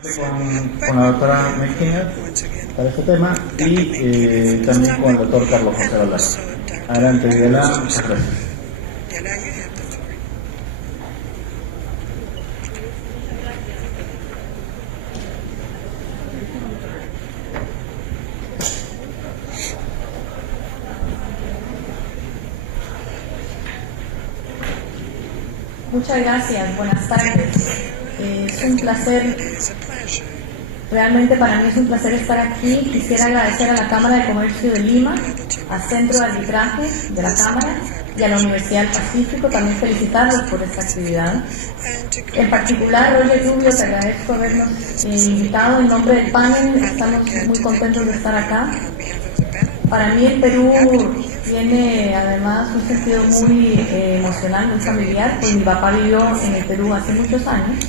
con la doctora McKinnon para este tema y también con el doctor Carlos José Valdar. Adelante, Videla, muchas gracias. Muchas gracias, buenas tardes. Es un placer, realmente para mí es un placer estar aquí. Quisiera agradecer a la Cámara de Comercio de Lima, al Centro de Arbitraje de la Cámara y a la Universidad del Pacífico, también felicitarlos por esta actividad. En particular, Roger Rubio, te agradezco habernos invitado en nombre del panel, estamos muy contentos de estar acá. Para mí el Perú tiene además un sentido muy emocional, muy familiar, pues mi papá vivió en el Perú hace muchos años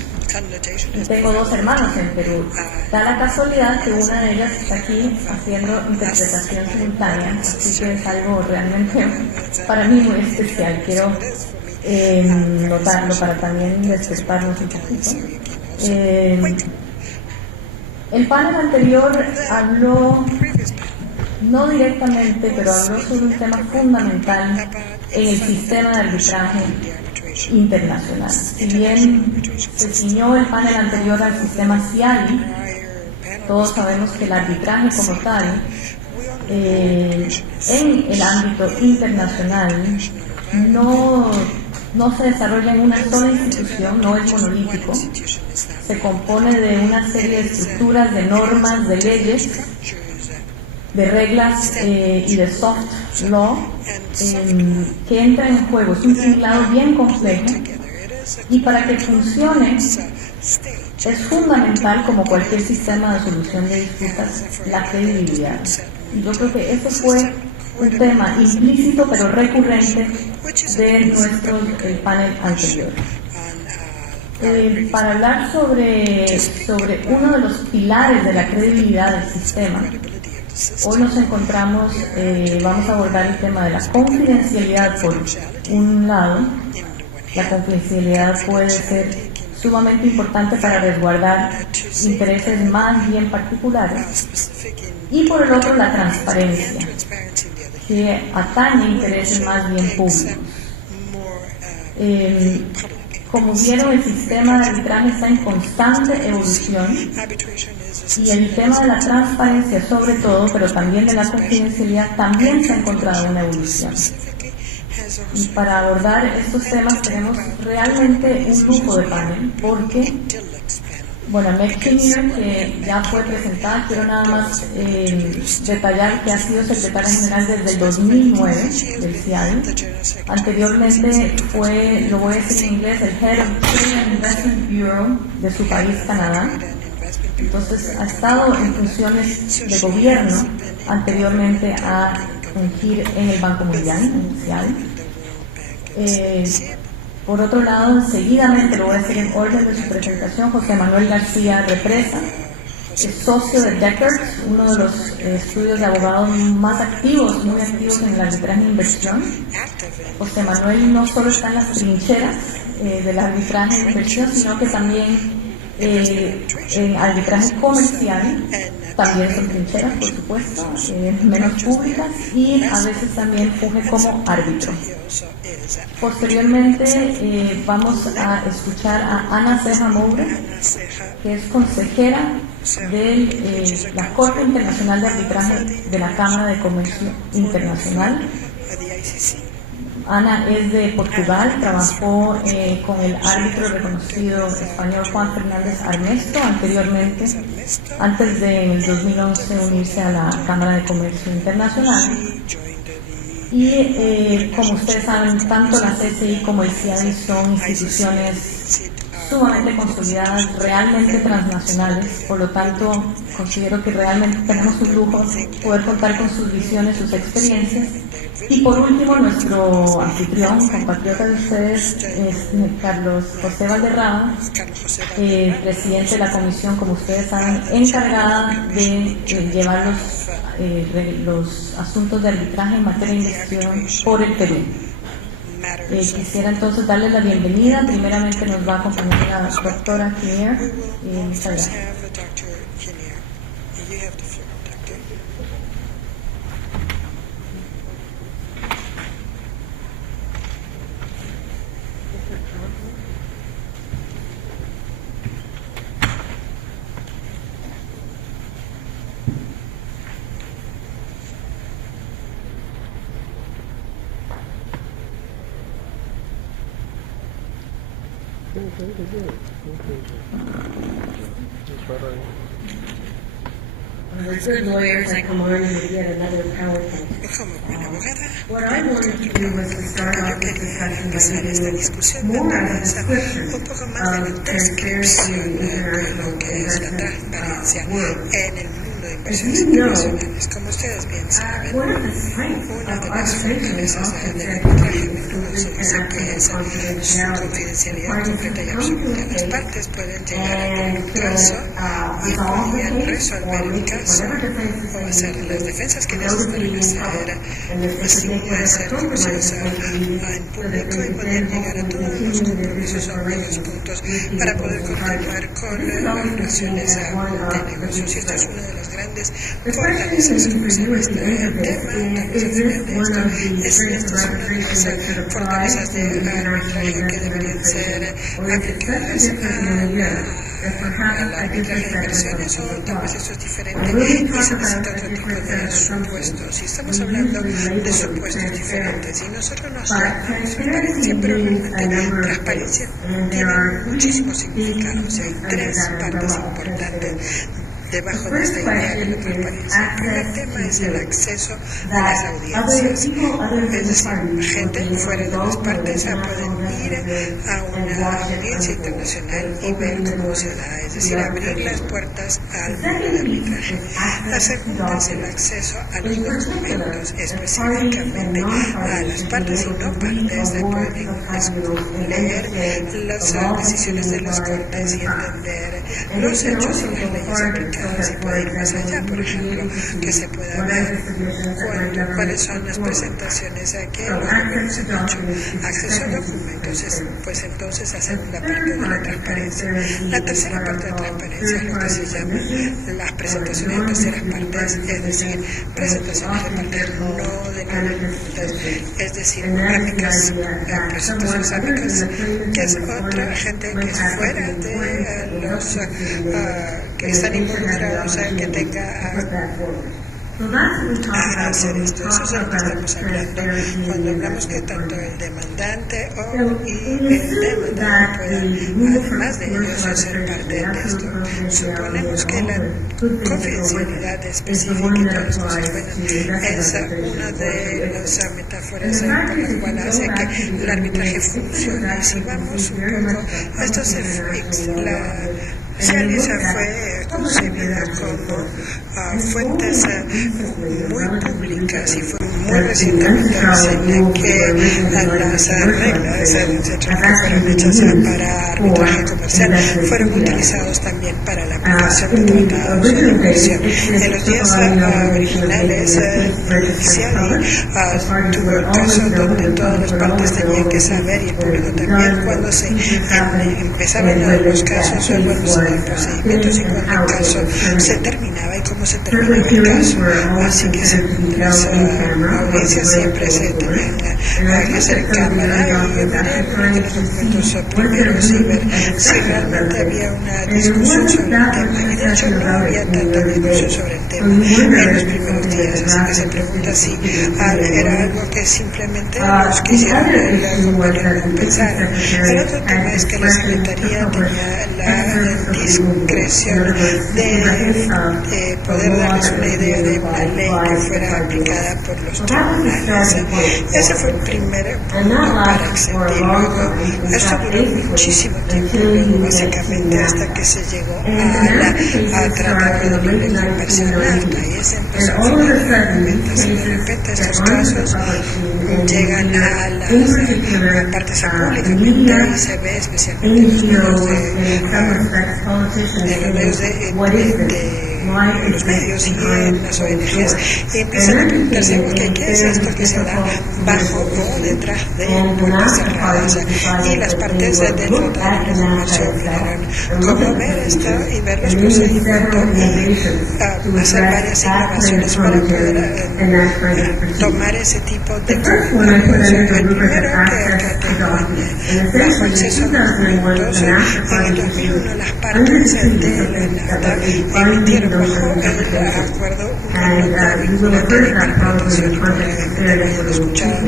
y tengo dos hermanos en Perú. Da la casualidad que una de ellas está aquí haciendo interpretación simultánea, así que es algo realmente para mí muy especial. Quiero notarlo para también despertarnos un poquito. El panel anterior habló, no directamente, pero habló sobre un tema fundamental en el sistema de arbitraje internacional. Si bien se ciñó el panel anterior al sistema CIALI, todos sabemos que el arbitraje como tal, en el ámbito internacional, no se desarrolla en una sola institución, no es monolítico, se compone de una serie de estructuras, de normas, de leyes, de reglas y de soft law que entran en juego. Es un tinglado bien complejo y para que funcione es fundamental, como cualquier sistema de solución de disputas, la credibilidad. Y yo creo que ese fue un tema implícito pero recurrente de nuestro panel anterior. Para hablar sobre uno de los pilares de la credibilidad del sistema, hoy nos encontramos, vamos a abordar el tema de la confidencialidad por un lado. La confidencialidad puede ser sumamente importante para resguardar intereses más bien particulares. Y por el otro, la transparencia, que atañe intereses más bien públicos. Como vieron, el sistema de arbitraje está en constante evolución y el tema de la transparencia sobre todo, pero también de la confidencialidad, también se ha encontrado una evolución. Y para abordar estos temas tenemos realmente un lujo de panel, porque, bueno, McKinnon, que ya fue presentada, quiero nada más detallar que ha sido secretaria general desde el 2009 del CIALI. Anteriormente fue, lo voy a decir en inglés, el Head of Trade and Investment Bureau de su país, Canadá. Entonces ha estado en funciones de gobierno anteriormente a fungir en el Banco Mundial, en el CIALI. Por otro lado, seguidamente, lo voy a decir en orden de su presentación, José Manuel García Represa, es socio de Deckers, uno de los estudios de abogados más activos, muy activos en el arbitraje de inversión. José Manuel no solo está en las trincheras del arbitraje de inversión, sino que también en arbitraje comercial, también son trincheras, por supuesto, menos públicas, y a veces también funge como árbitro. Posteriormente vamos a escuchar a Ana Ceja Moura, que es consejera de la Corte Internacional de Arbitraje de la Cámara de Comercio Internacional. Ana es de Portugal, trabajó con el árbitro reconocido español Juan Fernández Armesto anteriormente, antes de en el 2011 unirse a la Cámara de Comercio Internacional. Y como ustedes saben, tanto la CCI como el CIADI son instituciones sumamente consolidadas, realmente transnacionales, por lo tanto considero que realmente tenemos un lujo poder contar con sus visiones, sus experiencias. Y por último, nuestro anfitrión, compatriota de ustedes, es Carlos José Valderrama, presidente de la comisión, como ustedes saben, encargada de llevar los asuntos de arbitraje en materia de inversión por el Perú. Quisiera entonces darles la bienvenida. Primeramente nos va a acompañar la doctora Kinnear. Muchas gracias. The good lawyers I come on with yet another PowerPoint. What I wanted to do was to start off this discussion by giving more of a description of transparency in the international investment world. As you know, one of the strengths of arbitration is often that parties come to a case and resolve the case or make whatever defenses hacer las defensas que necesitan hacer, así puede ser conocidos en público y poder llegar a todos los compromisos sobre los puntos para poder continuar con las relaciones de negocios. Y esto es una de las grandes fortalezas que nos en este tema. Esta es una de las fortalezas de arbitraje que deberían ser aplicadas al arbitraje de inversiones, o tal vez esto es diferente y se necesita otro tipo de supuestos. Si estamos hablando de supuestos diferentes y nosotros nos llamamos transparencia, pero realmente transparencia tiene muchísimos significados. Hay tres partes importantes debajo de esta idea de la transparencia. El primer tema es el acceso a las audiencias. Es decir, gente fuera de las partes pueden ir a una audiencia internacional y ver cómo se da, es decir, abrir las puertas al mundo del arbitraje. La segunda es el acceso a los documentos, específicamente a las partes y no partes, de poder leer las decisiones de las cortes y entender los hechos y las leyes aplicadas. Y puede ir más allá, por ejemplo, que se pueda ver cuáles son las presentaciones que los gobiernos han hecho. Acceso a documentos, pues entonces la segunda parte de la transparencia. La tercera parte de la transparencia es lo que se llama las presentaciones de terceras partes, es decir, presentaciones de partes no dependientes, es decir, amicas, presentaciones amicas, que es otra gente que es fuera de los que están involucrados, que tenga a hacer esto. Eso es de lo que estamos hablando cuando hablamos que tanto el demandante y el demandado puedan, además de ellos, ser parte de esto. Suponemos que la confidencialidad específica y todas las cosas buenas es una de las metáforas por las cuales hace que el arbitraje funcione. Y si vamos un poco a estos efectos, la Cialisa fue concebida como fuentes muy públicas y fue muy recientemente reseña que las reglas de trabajo fueron hechas para arbitraje comercial fueron utilizados también para la aplicación de tratados de inversión. En los días originales, Ciali tuvo el caso donde todas las partes tenían que saber, y el público también, cuando se empezaban los casos o cuando se daban procedimientos y cuando el caso se terminaba y cómo se terminaba el caso. Así que las audiencias siempre se tenían que hacer en cámara y ver los documentos primeros y ver si realmente había una discusión sobre el tema. Y de hecho no había tanta discusión sobre el tema en los primeros días, así que se pregunta si era algo que simplemente los quisieron compensar. El otro tema es que la Secretaría tenía la discreción de poder darles una idea de una ley que fuera aplicada por los tribunales. Ese fue el primer punto para acceder. Luego, esto duró muchísimo tiempo, luego básicamente hasta que se llegó a Tratado de Libre Comercio NAFTA, y se empezó a firmar documentos, y de repente estos casos llegan a las partes públicamente y se ve especialmente en los medios de los medios y en las ONGs y empiezan a preguntarse, ¿qué es esto que se da bajo o detrás de puertas cerradas? Y las partes del Tratado de Comercio vieron cómo ver esto y ver los procedimientos y hacer varias innovaciones para poder tomar ese tipo de documentos. El primero que bajo acceso a documentos, en el 2001 las partes de la NAFTA emitieron bajo el acuerdo escuchado en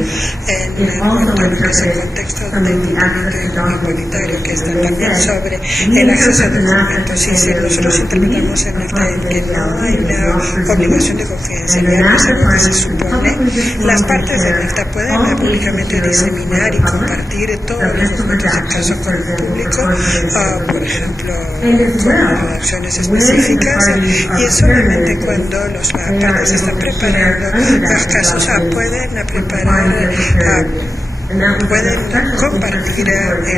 ese contexto del documento igualitario que está también sobre el acceso a documentos. Y si nosotros interpretamos en NAFTA que no hay una obligación de confidencialidad, eso es lo que se supone, las partes de NAFTA pueden públicamente diseminar y compartir todos los documentos en caso con el público, por ejemplo, con redacciones específicas, y solamente cuando los partes están preparando los casos pueden preparar pueden compartir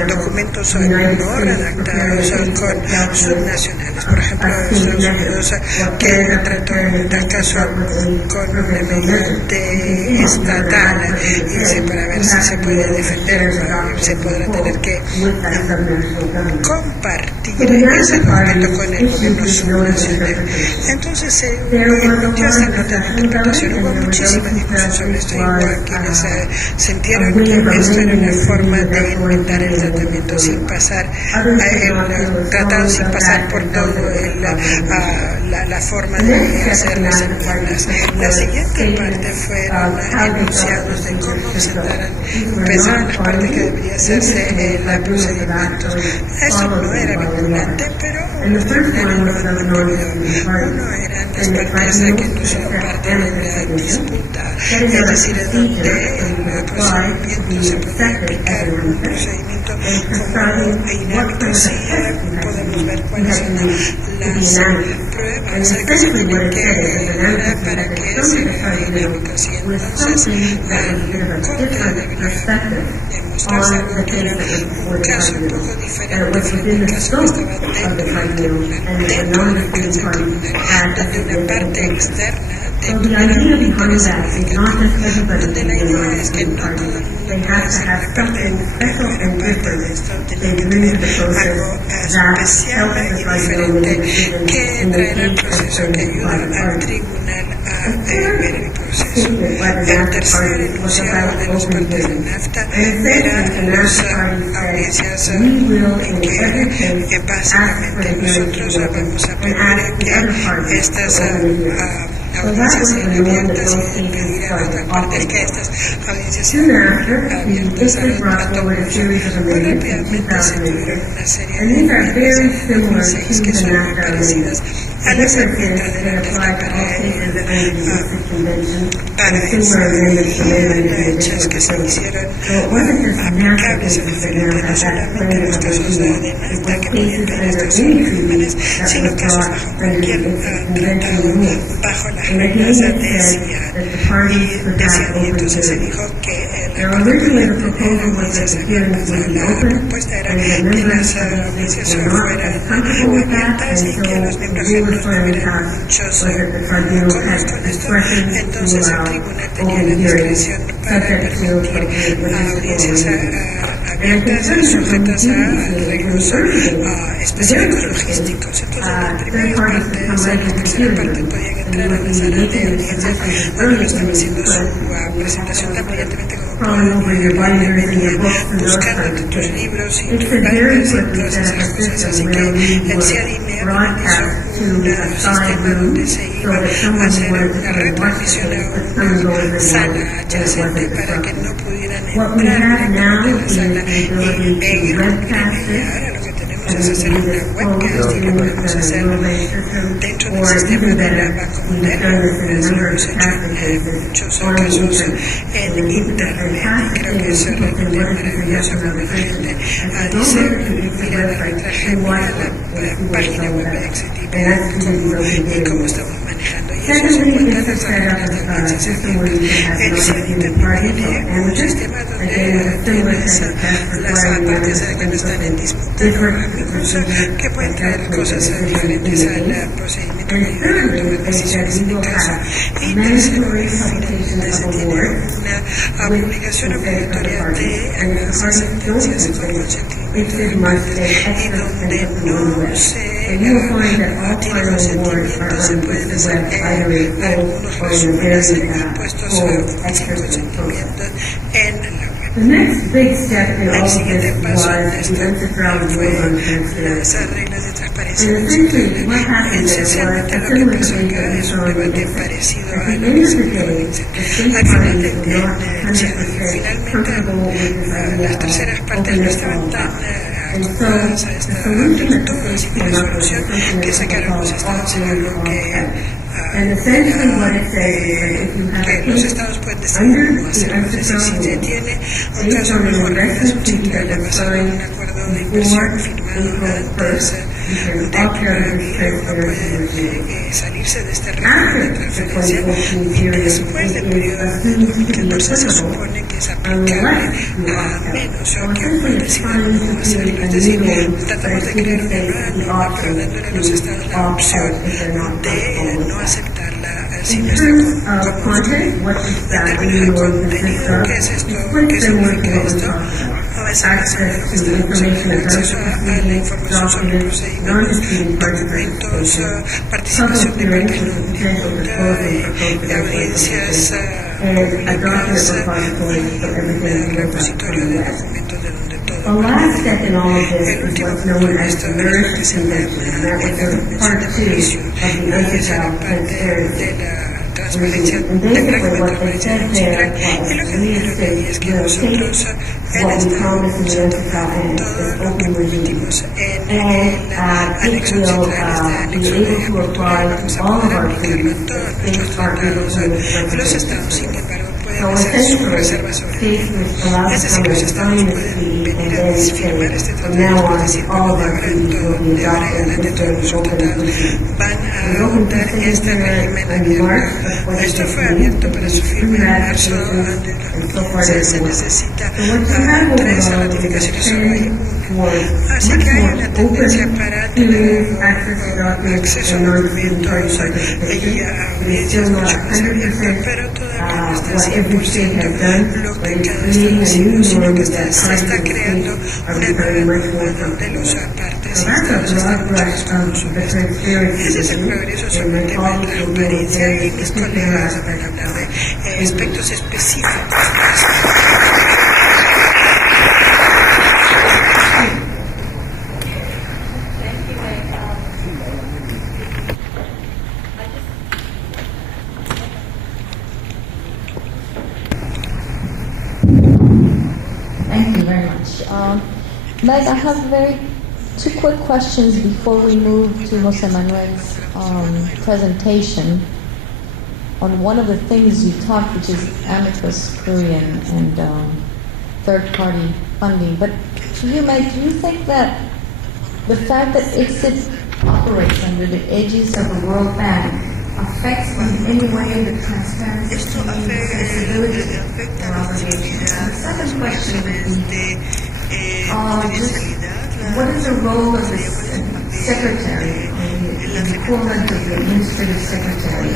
documentos no redactados con subnacionales. Por ejemplo, Estados Unidos que trató un caso con un mediante estatal y para ver si se puede defender, se podrá tener que compartir ese documento con el gobierno subnacional. Entonces se emitió esta nota de interpretación. Hubo muchísima discusión sobre esto. Igual quienes sintieron que esto era una forma de inventar el tratamiento sin pasar el tratado sin pasar por todo la forma de hacer las enmiendas. La siguiente parte fueron enunciados de cómo empezaron las partes que debería hacerse el procedimiento. Esto no era vinculante, pero uno eran las partes que no son parte de la disputa, es decir, donde el procedimiento se puede aplicar un procedimiento como dinámico. Sí, podemos ver cuáles son las pruebas que se tienen que dar para que sea dinámico. Y entonces la Corte debería demostrarse algo que era un caso un poco diferente, fue un caso que estaba dentro del tribunal, dentro de la casa del tribunal, donde una parte externa tuviera un interés significativo, donde la idea es que no todo el mundo puede ser una parte de esto, tenía que tener algo especial y diferente que traer al proceso, que ayuda al tribunal a ver el proceso. El tercer enunciado de los partes de NAFTA eran las audiencias en que básicamente nosotros vamos a pedir que estas audiencias sean abiertas y pedir a otra parte que estas audiencias sean abiertas a todo el proceso. Muy rápidamente se tuvieron una serie de enmiendas en el 2006 que son muy parecidas a las enmiendas de la NAFTA para hechas que se hicieron aplicables a diferentes, no solamente los casos de NAFTA que podían pedir estos alemanes, sino casos bajo cualquier tratado bajo las reglas de CIAD. Y entonces se dijo que el reparto de audiencias abiertas, la propuesta era que las audiencias fueran abiertas y que los miembros no tuvieran muchos cómodos con esto. Entonces el tribunal tenía la discreción para permitir audiencias abiertas sujetas a arreglos específicos logísticos. Entonces la tercera parte podían entrar a la sala de audiencias donde lo estaba haciendo su presentación tan brillantemente como venía buscando tus libros y tus partes y todas esas cosas. Así que el CIAD-IMEA hizo un sistema donde se iba a hacer una retransmisión a una sala adyacente para que no pudieran entrar directamente a la sala y ver. Ahora lo que tenemos es hacer una webcast y lo podemos hacer dentro del sistema de la Bancomunidad. Eso lo hemos hecho en muchos casos en internet y creo que eso realmente es maravilloso cuando la gente dice, mira, la letra genial, la página web de Exit y cómo estamos manejando. Y eso se encuentra en las reglas de audiencias abiertas. El siguiente tiene un sistema donde tienes las partes que no están en disputa, que pueden traer cosas diferentes al procedimiento And thirdly, they said we will have mandatory publication of awards with consent of the parties, and if the parties don't consent, it must take extra consent of the web. And you will find that all final awards are on the web, either in full or in a very full extra consent process. The next big step in all of this was the UNCITRAL rule on transparency. And essentially, what happened there was a similar thing that we saw in the exit. At the end of the day, the state parties were not 100% comfortable with this idea of openness for all. And so, the solution that the state came up with is something that we call offering offset. And essentially what it says is that if you have a case under the UNCITRAL rule, based on an investment treaty that was signed before April 1st, you can opt out of this transparency regime. After the 2014 period, it is assumed to be applicable unless you opt out. So essentially it's trying to create a new rule that is giving states the option to opt out if they're not comfortable with that. In terms of content, what does that new rule consist of? It's quite similar to what we talked about. Access to information about proceedings, documents, non-disputing party participation, public hearings with the potential disclosing for confidential information, and a document repository for everything we look at on the web. The last step in all of this is what's known as the Nourish Convention, and that was part 2 of the UNCITRAL transparency. And basically what they said there was we as states will take what we promised in the UNCITRAL and this open regime, and it will be able to apply to all of our treaties that states are able to represent. So essentially, states which allow us to come and sign this treaty and then say, from now on, all of our treaties will be adopted in this open regime. We opened this in March of 2015, through ratifications, and so far there's more. So what you have overall is a trend towards much more open hearings, access to documents, and non-disputing party participation. It is still not 100% what every state has done, but it's creating a new norm that parties and states are becoming much more comfortable with. So that's a broad brush of the transparency issue, and my colleagues will deal with very particular aspects of it. Thank you very much. Meg, I have two quick questions before we move to Jose Manuel's presentation on one of the things you talked, which is amicus curiae and third-party funding. But to you, Meg, do you think that the fact that ICSID operates under the aegis of the World Bank affects in any way the transparency and accessibility or obligations? And the second question would be, what is the role of the secretary, the equivalent of the administrative secretary,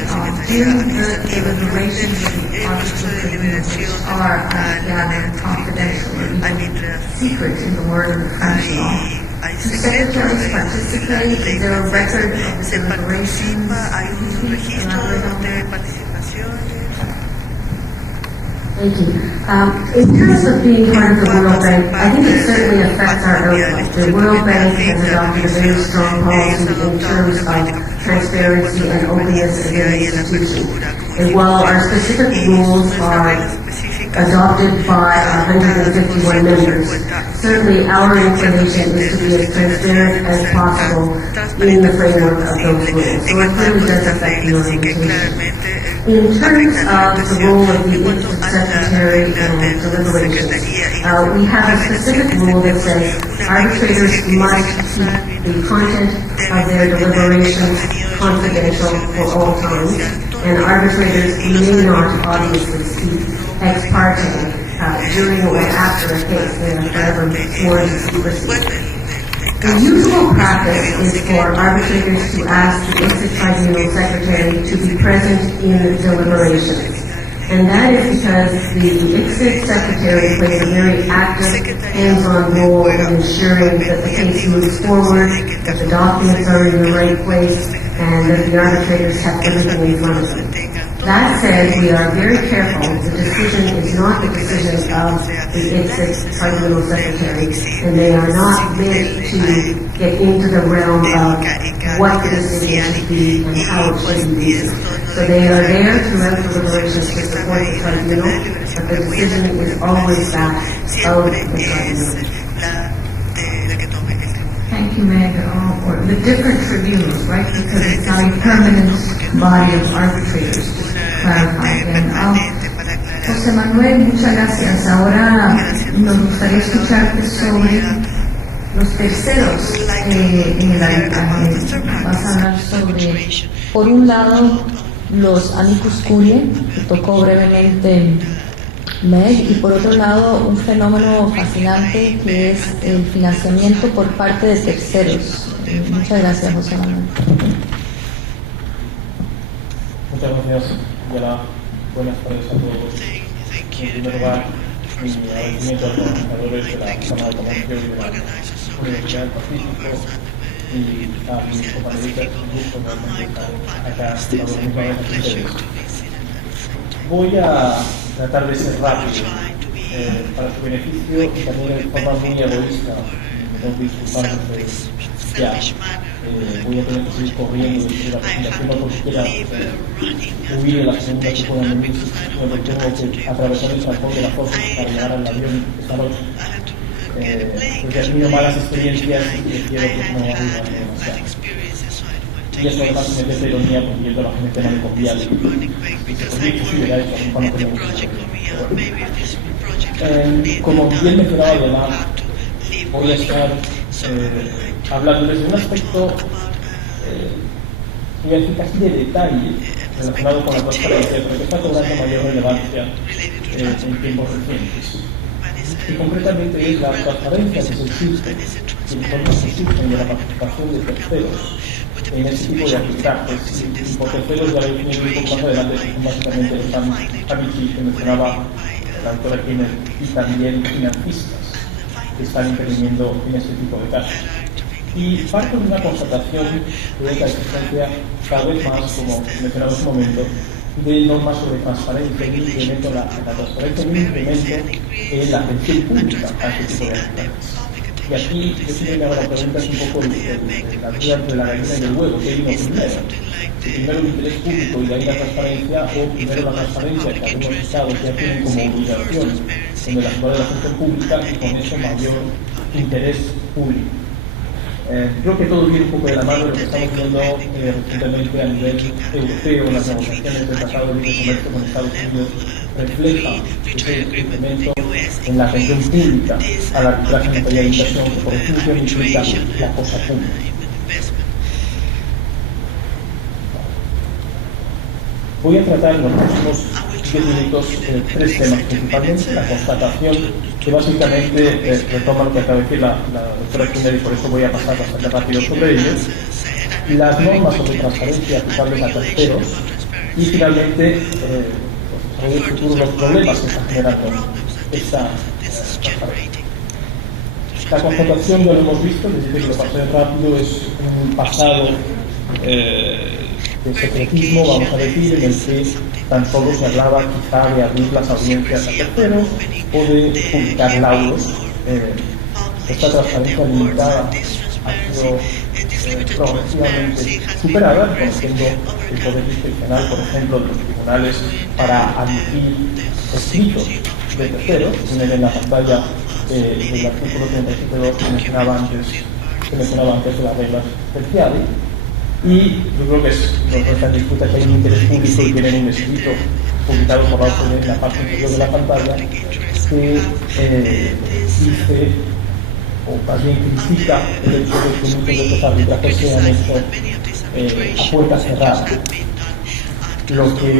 during the deliberations of the Auditor Tribunal, which are, gathered, confidential or even secret in the word of the French law? Do secretaries participate? Is there a record of the deliberations? Thank you. In terms of being part of the World Bank, I think it certainly affects our outlook. The World Bank has adopted a very strong policy in terms of transparency and openness of their institution. And while our specific rules are adopted by 151 members, certainly our inclination is to be as transparent as possible in the framework of those rules. So it clearly does affect the organization. In terms of the role of the ICSID secretary and deliberations, we have a specific rule that says arbitrators must keep the content of their deliberations confidential for all times, and arbitrators may not obviously speak ex parte during or after a case. They are forever sworn to secrecy. The usual practice is for arbitrators to ask the exit tribunal secretary to be present in the deliberations. And that is because the exit secretary plays a very active, hands-on role in ensuring that the case moves forward, that the documents are in the right place, and that the arbitrators have everything in front of them. That said, we are very careful. The decision is not the decision of the exit tribunal secretary, and they are not meant to get into the realm of what the decision should be and how it should be used. So they are there throughout the deliberations to support the tribunal, but the decision is always that of the tribunal. Thank you, Meg. Or the different tribunals, right? Because it's not a permanent body of arbitrators, just to clarify again. José Manuel, muchas gracias. Ahora nos gustaría escucharte sobre los terceros en el arbitraje. Vas a hablar sobre, por un lado, los amicus curiae, que tocó brevemente Meg, y por otro lado, un fenómeno fascinante que es el financiamiento por parte de terceros. Muchas gracias, José Manuel. Muchas gracias, Yara. Buenas tardes a todos. En primer lugar, mi agradecimiento a los organizadores de la Cámara de Comercio y de la Universidad del Pacífico y a mis compañeristas. Un gusto realmente estar acá para organizar con ustedes. Voy a tratar de ser rápido para su beneficio y también de forma muy egoísta. Me tengo que disculpar ya. Voy a tener que seguir corriendo desde la presentación, no porque quiera huir de las preguntas que puedan venir, sino porque tengo que atravesar el transporte de la Fox para llegar al avión esta noche. Porque he tenido malas experiencias y prefiero que no arriba demasiado. Y eso además me mete de ironía porque yo trabajé en el tema de copiar y se podría posibilidad de que no tenemos como bien mencionaba Además, voy a estar hablando desde un aspecto, voy a decir casi de detalle, relacionado con la transparencia, pero que está cobrando mayor relevancia en tiempos recientes. Y concretamente es la transparencia que se existe, y los informes que existen de la participación de terceros en ese tipo de arbitrajes. Y por terceros ya lo he definido un poco más adelante, que son básicamente los amici que mencionaba la doctora Kiner, y también financistas que están interviniendo en este tipo de casos. Y parto de una constatación de la existencia cada vez más, como mencionaba hace un momento, de normas sobre transparencia y un incremento en la transparencia y un incremento en la atención pública a este tipo de actividades. Y aquí yo siempre me hago la pregunta, es un poco la duda entre la gallina y el huevo, ¿qué vino primero? Primero el interés público y de ahí la transparencia, o primero la transparencia que algunos estados ya tienen como obligación en el actuar de la función pública y con eso mayor interés público. Creo que todo viene un poco de la mano de lo que estamos viendo recientemente a nivel europeo en las negociaciones del Tratado de Libre Comercio con Estados Unidos, refleja ese incremento en la atención pública a la arbitraje en materia de inversión, que por definición implica la cosa pública. Voy a tratar en los próximos 10 minutos 3 temas principalmente. La constatación, que básicamente retoma lo que acaba de decir la doctora Kiner, y por eso voy a pasar bastante rápido sobre ellos. Las normas sobre transparencia aplicables a terceros y finalmente en el futuro los problemas que está generando esta transparencia. La constatación ya lo hemos visto, es decir, que lo pasé rápido, es un pasado de secretismo, vamos a decir, en el que tan solo se hablaba quizá de abrir las audiencias a terceros o de publicar laudos. Esta transparencia limitada ha sido progresivamente superada, reconociendo el poder discrecional, por ejemplo, de los tribunales para admitir escritos de terceros. Tienen en la pantalla el artículo 37.2 que mencionaba antes de las reglas terciarias. Y yo creo que no está en disputa que hay un interés público y tienen un escrito publicado por en la parte inferior de la pantalla que dice, o más bien critica el hecho de que muchos de estos arbitrajes sean hechos a puertas cerradas. Lo que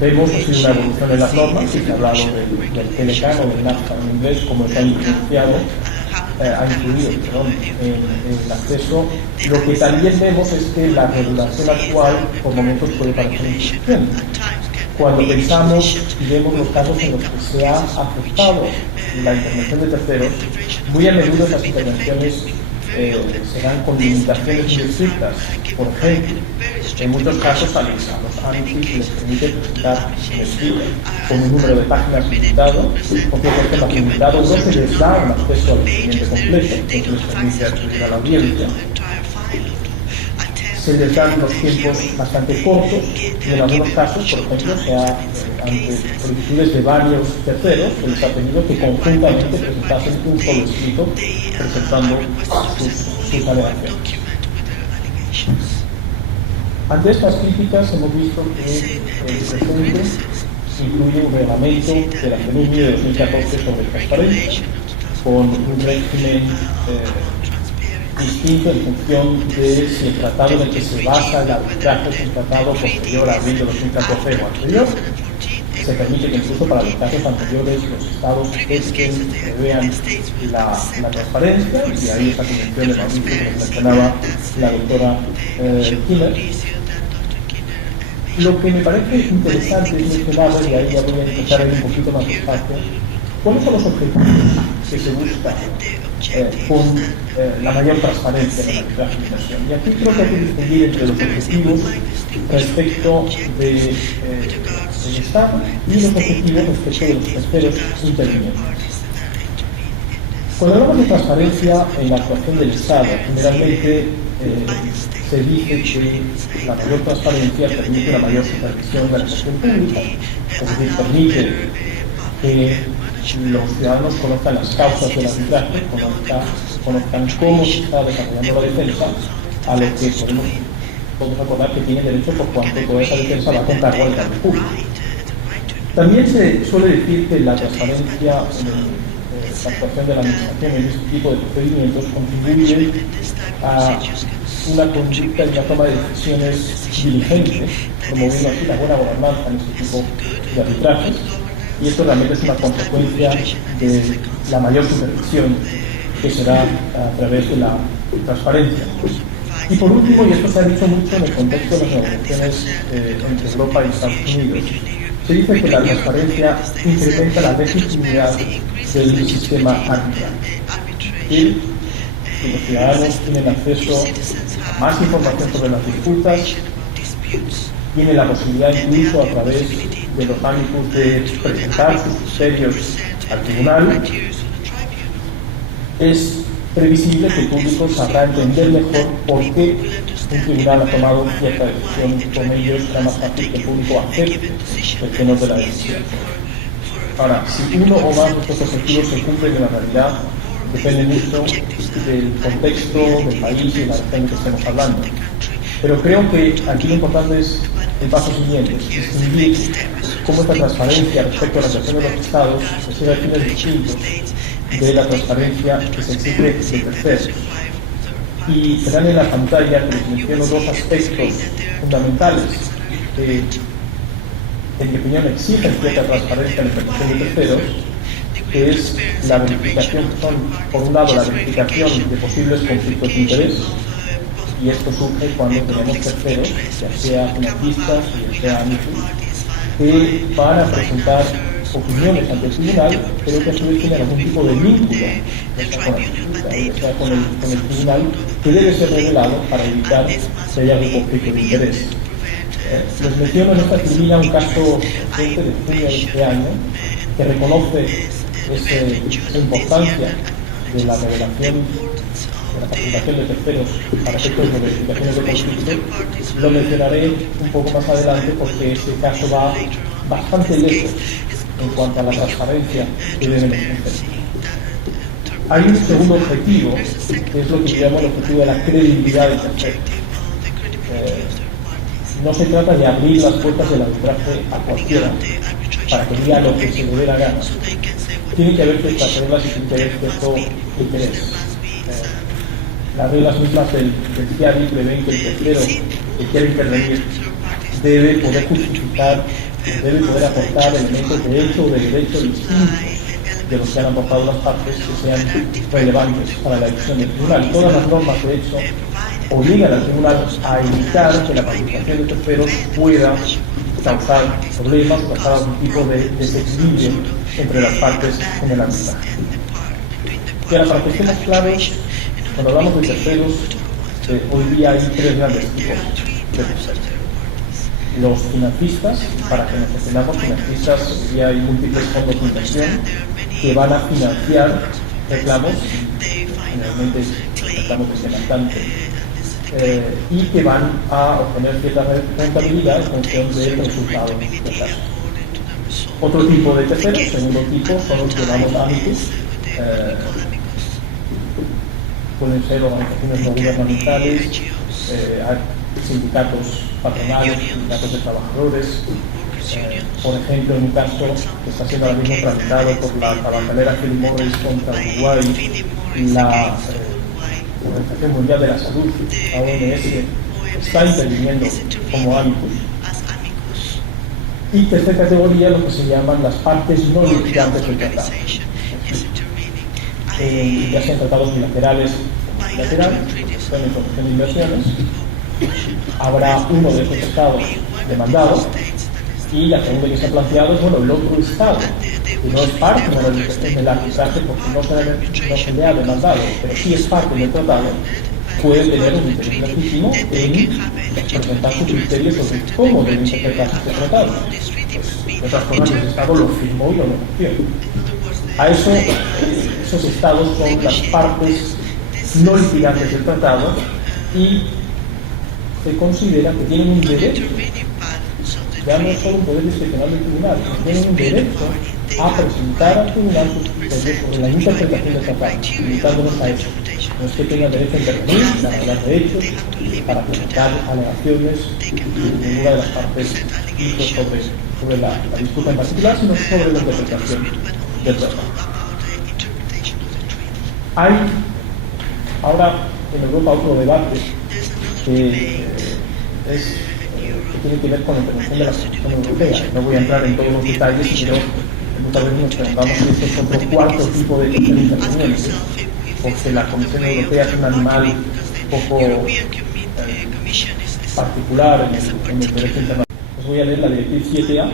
vemos ha sido una evolución en las normas, y se ha hablado del Telecán o del NAFTA en inglés como está influenciado ha influido en el acceso. Lo que también vemos es que la regulación actual por momentos puede parecer insuficiente. Cuando pensamos y vemos los casos en los que se ha afectado la intervención de terceros, muy a menudo esas intervenciones se dan con limitaciones muy estrictas. Por ejemplo, en muchos casos a los ANSIs les permite presentar un estudio con un número de páginas limitado, porque por ejemplo limitado no se les da un acceso al expediente completo, que les permite acceder a la audiencia. Se les dan unos tiempos bastante cortos y en algunos casos, por ejemplo, ante solicitudes de varios terceros, se les ha tenido que conjuntamente presentasen un solo escrito presentando sus alegaciones. Ante estas críticas hemos visto que el presente incluye un reglamento de la CNUMI de 2014 sobre transparencia, con un régimen distinto en función de si el tratado en el que se basa el arbitraje es un tratado posterior a abril de 2014 o anterior. Se permite que incluso para los casos anteriores los estados vean la transparencia, y ahí esa convención de Mauricio que nos mencionaba la doctora Kimmer. Lo que me parece interesante es mencionarlo, y ahí ya voy a empezar a ir un poquito más despacio, cuáles son los objetivos que se buscan con la mayor transparencia en la arbitraje de inversión. Y aquí creo que hay que distinguir entre los objetivos respecto del Estado y los objetivos respecto de los terceros intervinientes. Cuando hablamos de transparencia en la actuación del Estado, generalmente se dice que la mayor transparencia permite una mayor supervisión de la gestión pública, es decir, permite que los ciudadanos conozcan las causas del arbitraje, conozcan cómo se está desarrollando la defensa, a lo que podemos acordar que tiene derecho por cuanto toda esa defensa va con cargo al cargo público. También se suele decir que la transparencia en la actuación de la administración en este tipo de procedimientos contribuye a una conducta y una toma de decisiones diligentes, promoviendo así la buena gobernanza en este tipo de arbitrajes. Y esto realmente es una consecuencia de la mayor supervisión que se da a través de la transparencia. Y por último, y esto se ha dicho mucho en el contexto de las negociaciones entre Europa y Estados Unidos, se dice que la transparencia incrementa la legitimidad del sistema arbitral. Y que los ciudadanos tienen acceso a más información sobre las disputas, tienen la posibilidad incluso a través de los ámbitos de presentar sus criterios al tribunal. Es previsible que el público sabrá entender mejor por qué un tribunal ha tomado cierta decisión. Con ello será más fácil que el público acepte el tenor de la decisión. Ahora, si uno o más de estos objetivos se cumplen en la realidad, depende mucho del contexto, del país y de la región que estemos hablando. Pero creo que aquí lo importante es el paso siguiente, distinguir cómo esta transparencia respecto a la actuación de los estados se da fines distintos de la transparencia que se exige de terceros. Y serán en la pantalla que les menciono dos aspectos fundamentales que, en mi opinión, exigen cierta transparencia en la actuación de terceros, que es la verificación, que son, por un lado, la verificación de posibles conflictos de interés, y esto surge cuando tenemos terceros, ya sea analistas, ya sea amigos, que van a presentar opiniones ante el tribunal, pero que a su vez tienen algún tipo de vínculo, ya sea con la disputa, ya sea con el tribunal, que debe ser revelado para evitar que haya algún conflicto de interés. Les menciono en esta tribuna un caso reciente de junio de este año que reconoce esa importancia de la revelación, de la participación de terceros para efectos de verificaciones de conflicto. Lo mencionaré un poco más adelante porque este caso va bastante lejos en cuanto a la transparencia que deben ejercer. Hay un segundo objetivo, que es lo que llamo el objetivo de la credibilidad del tercero. No se trata de abrir las puertas del arbitraje a cualquiera para que diga lo que se le dé la gana. Tiene que haber ciertas reglas y tiene que haber cierto interés. Las reglas mismas del CIADI prevén que el tercero que quiere intervenir debe poder justificar, debe poder aportar elementos de hecho o de derecho distintos de los que han aportado las partes que sean relevantes para la decisión del tribunal. Todas las normas, de hecho, obligan al tribunal a evitar que la participación de terceros pueda causar problemas, causar algún tipo de desequilibrio entre las partes en el arbitraje. Y ahora, para que estemos claros, cuando hablamos de terceros, hoy día hay tres grandes tipos de terceros. Los financistas, para que nos entendamos, financistas, hoy día hay múltiples fondos de inversión que van a financiar reclamos, generalmente reclamos de demandante, y que van a obtener cierta rentabilidad en función del resultado del caso. Otro tipo de terceros, segundo tipo, son los que llamamos amicus, pueden ser organizaciones no gubernamentales, sindicatos patronales, sindicatos de trabajadores. Por ejemplo, en un caso que está siendo ahora mismo tramitado por la tabacalera Philip Morris contra Uruguay, la Organización Mundial de la Salud, la OMS, está interviniendo como amicus. Y tercera categoría, lo que se llaman las partes no litigantes del tratado. Ya sean tratados bilaterales o multilaterales, son en protección de inversiones. Habrá uno de esos estados demandado, y la pregunta que se ha planteado es, bueno, el otro estado, que no es parte en el arbitraje porque no se le ha demandado, pero sí es parte del tratado, puede tener un interés legítimo en presentar su criterio sobre cómo debe interpretarse este tratado. Pues, de otras formas, el Estado lo firmó y lo negoció. A eso, esos estados son las partes no litigantes del tratado y se considera que tienen un derecho, ya no es solo un poder discrecional del tribunal, tienen un derecho a presentar al tribunal sus criterios sobre la interpretación del tratado, limitándonos a eso. No es que tengan derecho a intervenir, para hablar de hechos, para presentar alegaciones de ninguna de las partes sobre la disputa en particular, sino sobre la interpretación del tratado. Hay ahora en Europa otro debate que tiene que ver con la intervención de la Comisión Europea. No voy a entrar en todos los detalles, pero muchas veces nos preguntamos si este es otro cuarto tipo de intervenciones, porque la Comisión Europea es un animal un poco particular en el derecho internacional. Os voy a leer la directriz 7A,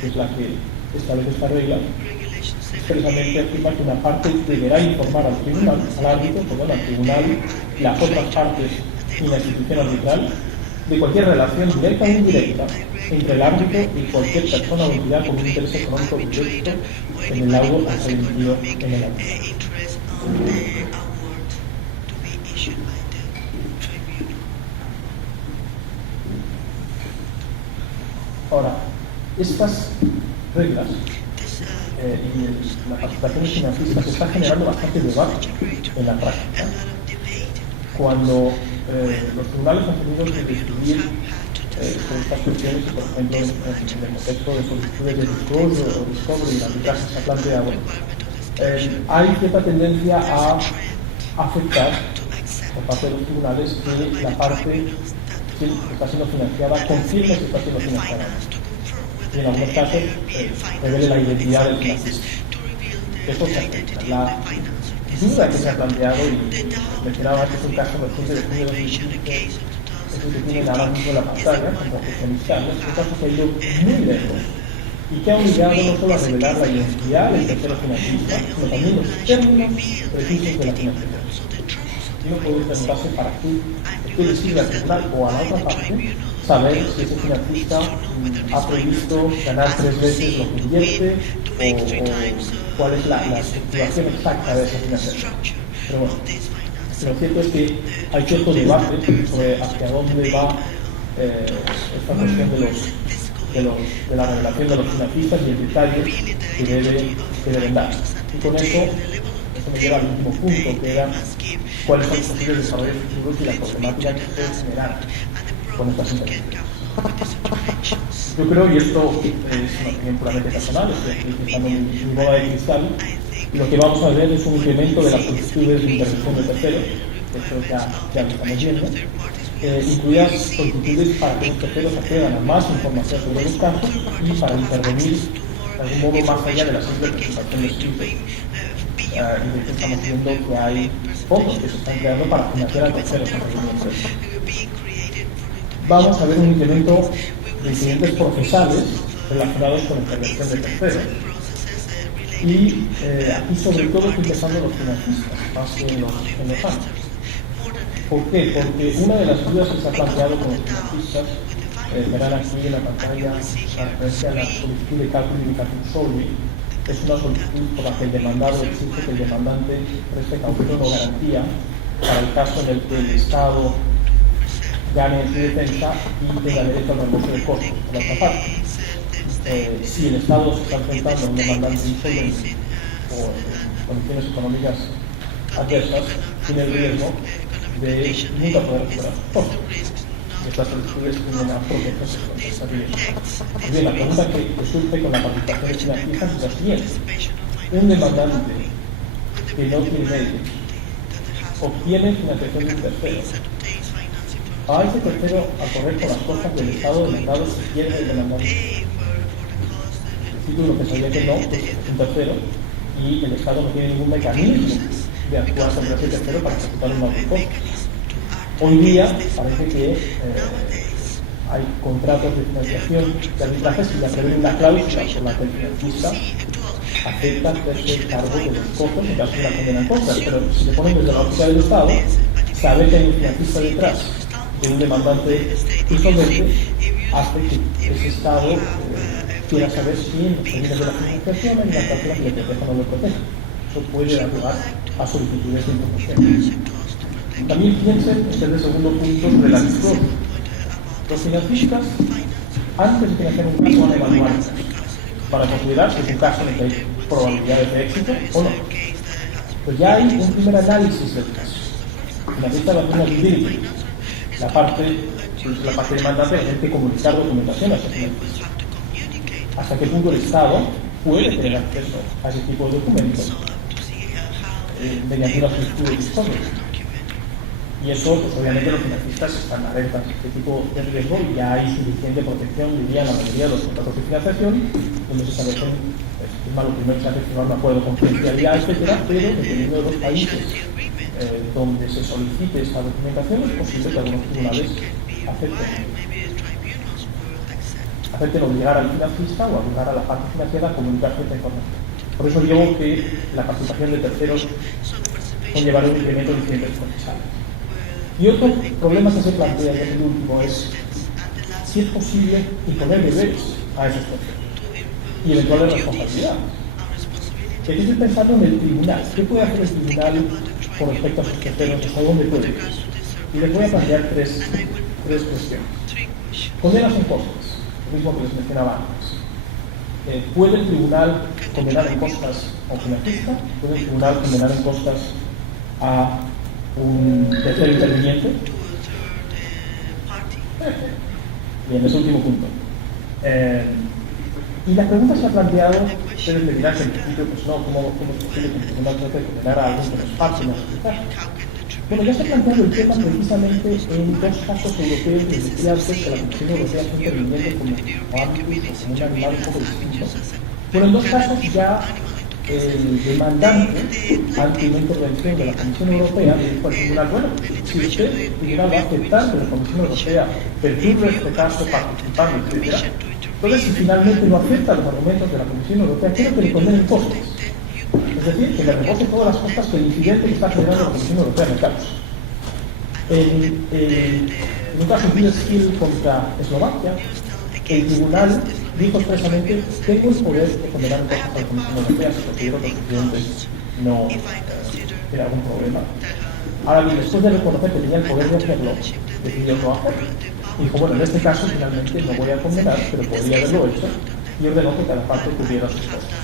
que es la que establece esta regla. Expresamente afirma que una parte deberá informar al tribunal, al tribunal, las otras partes y la institución arbitral de cualquier relación directa o indirecta entre el árbitro y cualquier persona o entidad con un interés económico directo en el laudo a ser emitido en el ámbito. Ahora, estas reglas y la participación financista se está generando bastante debate en la práctica. Cuando los tribunales han tenido que decidir sobre estas cuestiones, por ejemplo, en el contexto de solicitudes de discovery y la arbitraje se ha planteado, hay cierta tendencia a aceptar por parte de los tribunales que la parte que está siendo financiada confirma que está siendo financiada. Y en algunos casos revele la identidad del financista. Esto se acepta. La duda que se ha planteado, y mencionaba que es un caso reciente de junio de 2015, es el que tienen ahora mismo en la pantalla, como fiscales, este caso se ha ido muy lejos y que ha obligado no solo a revelar la identidad del tercero financista, sino también los términos precisos de la financiación. Uno puede preguntarse para qué decide al tribunal o a la otra parte saber si ese financista ha previsto ganar 3 veces lo que invierte o cuál es la estructuración exacta de esa financiación. Pero bueno, lo cierto es que hay cierto debate sobre hacia dónde va esta cuestión de la revelación de los financistas y el detalle que deben dar. Y con eso me lleva al último punto, que era cuáles son los posibles desarrollos futuros y la problemática que se puede generar con estas intervenciones. Yo creo, y esto es una opinión puramente personal, estoy pensando en mi bola de cristal, y lo que vamos a ver es un incremento de las solicitudes de intervención de terceros, de hecho ya lo estamos viendo, incluidas solicitudes para que los terceros accedan a más información sobre los casos y para intervenir algún modo más allá de la simple presentación de escritos. Y de hecho estamos viendo que hay fondos que se están creando para financiar a terceros en la empresa. Vamos a ver un incremento de incidentes procesales relacionados con la intervención de terceros. Y aquí sobre todo estoy pensando en los financistas, más que en los años. ¿Por qué? Porque una de las dudas que se ha planteado con los financistas, verán aquí en la pantalla la referencia a la solicitud de cálculo indicativo solving, es una solicitud por la que el demandado exige que el demandante preste caución o garantía para el caso en el que el Estado gane en su defensa y tenga derecho al reembolso de costos por la otra parte. Si el Estado se está enfrentando a un demandante insolvente o en condiciones económicas adversas, tiene el riesgo de nunca poder recuperar sus costos. Estas solicitudes tienden a protegerse contra ese riesgo. Bien, la pregunta que surge con la participación de financistas es la siguiente. Un demandante que no tiene medios obtiene financiación de un tercero. A ese tercero a correr con las costas del Estado demandado si quiere el demandante. El título pensaría que no, pues es un tercero y el Estado no tiene ningún mecanismo de actuar sobre ese tercero para ejecutar un mal de costos. Hoy día parece que hay contratos de financiación de arbitrajes que ya prevén una cláusula por la que el financista acepta hacerse cargo de los costos en caso de una condena en contra, pero si se ponen desde la óptica del Estado, saber que hay un financista detrás de un demandante insolvente hace que ese Estado quiera saber si en los términos de la financiación hay una cláusula que le proteja o no le proteja. Eso puede dar lugar a solicitudes de información. También piensen, este es el segundo punto, sobre la disclosure. Los financistas, antes de financiar un caso, van a evaluar para considerar si es un caso en el que hay probabilidades de éxito o no. Pues ya hay un primer análisis del caso. El financista va a hacer una due diligence. La parte demandante tiene que comunicar documentación a ese financista. Hasta qué punto el Estado puede tener acceso a ese tipo de documentos mediante una solicitud de disclosure. Y eso, pues obviamente los financistas están alertas de este tipo de riesgo y ya hay suficiente protección, diría, en la mayoría de los contratos de financiación, donde se establecen, lo primero que se hace es firmar un acuerdo de confidencialidad, etcétera, pero dependiendo de los países donde se solicite esta documentación, es posible que algunos tribunales acepten obligar al financista o obligar a la parte financiera a comunicar cierta información. Por eso digo que la participación de terceros conllevará un incremento de incidentes procesales. Y otro problema que se plantea, que es el último, es si es posible imponer deberes a esos terceros y eventuales responsabilidades. Aquí estoy pensando en el tribunal. ¿Qué puede hacer el tribunal con respecto a sus terceros? ¿Hasta dónde puede ir? Y les voy a plantear tres cuestiones. Condenas en costas, lo mismo que les mencionaba antes. ¿Puede el tribunal condenar en costas a un financista? ¿Puede el tribunal condenar en costas a un tercer interviniente? Bien, es el último punto. Y la pregunta se ha planteado, ustedes me dirán que en principio, pues no, ¿cómo es posible que el tribunal trate de condenar a alguien que no es parte en la? Bueno, ya se ha planteado el tema precisamente en dos casos europeos de investigación que la Comisión Europea está interviniendo como ámbito o como un animal un poco distinto. Bueno, en dos casos ya el demandante, ante una intervención de la Comisión Europea, le dijo al tribunal, bueno, si usted, el tribunal, va a aceptar que la Comisión Europea perdure este caso participando, etc., entonces si finalmente no acepta los argumentos de la Comisión Europea, quiero que le condenen costas. Es decir, que le reposen todas las costas que el incidente que está generando la Comisión Europea en el caso. En un caso de Skill contra Eslovaquia, el tribunal dijo expresamente: tengo el poder de condenar cosas a la Comisión Europea si considero que los incidentes no tienen algún problema. Ahora bien, después de reconocer que tenía el poder de hacerlo, decidió no hacerlo. Y dijo, bueno, en este caso finalmente no voy a condenar, pero podría haberlo hecho, y ordenó que cada parte tuviera sus costas.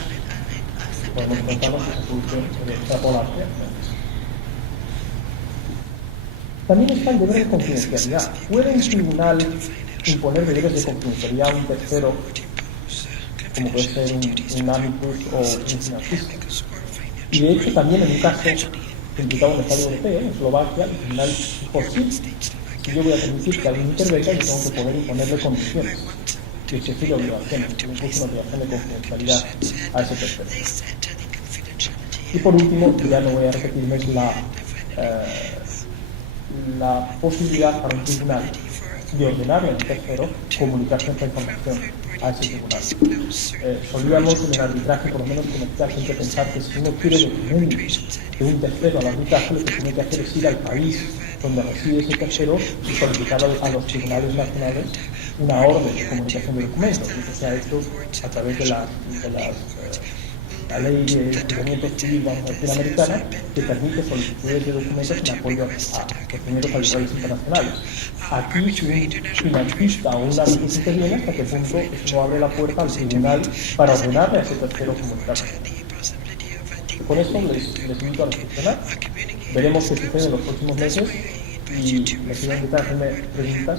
Podemos contarnos esa solución de extrapolarse. También está el deber de confidencialidad. ¿Puede un tribunal imponer deberes de confidencialidad a un tercero, como puede ser un amicus o un financista? Y de hecho también en un caso que implicaba un Estado europeo, en Eslovaquia, el tribunal dijo sí, si yo voy a permitir que alguien intervenga y tengo que poder imponerle condiciones. y exigir obligaciones, incluso una obligación de confidencialidad a ese tercero. Y por último, ya no voy a repetirme, es la posibilidad para un tribunal de ordenarle al tercero comunicarse esta información a ese tribunal. Solíamos en el arbitraje, por lo menos comercial, siempre pensar que si uno quiere documentos de un tercero al arbitraje, lo que tiene que hacer es ir al país donde reside ese tercero y solicitar a los tribunales nacionales una orden de comunicación de documentos. Eso se ha hecho a través de la ley de procedimiento civil latinoamericana, que permite solicitudes de documentos en apoyo a procedimientos arbitrales internacionales. Aquí, si un financista o un árbitro interviene, hasta qué punto eso no abre la puerta al tribunal para ordenarle a ese tercero comunicarse. Con esto les invito a reflexionar. Veremos qué sucede en los próximos meses y les quiero invitar a hacerme preguntas.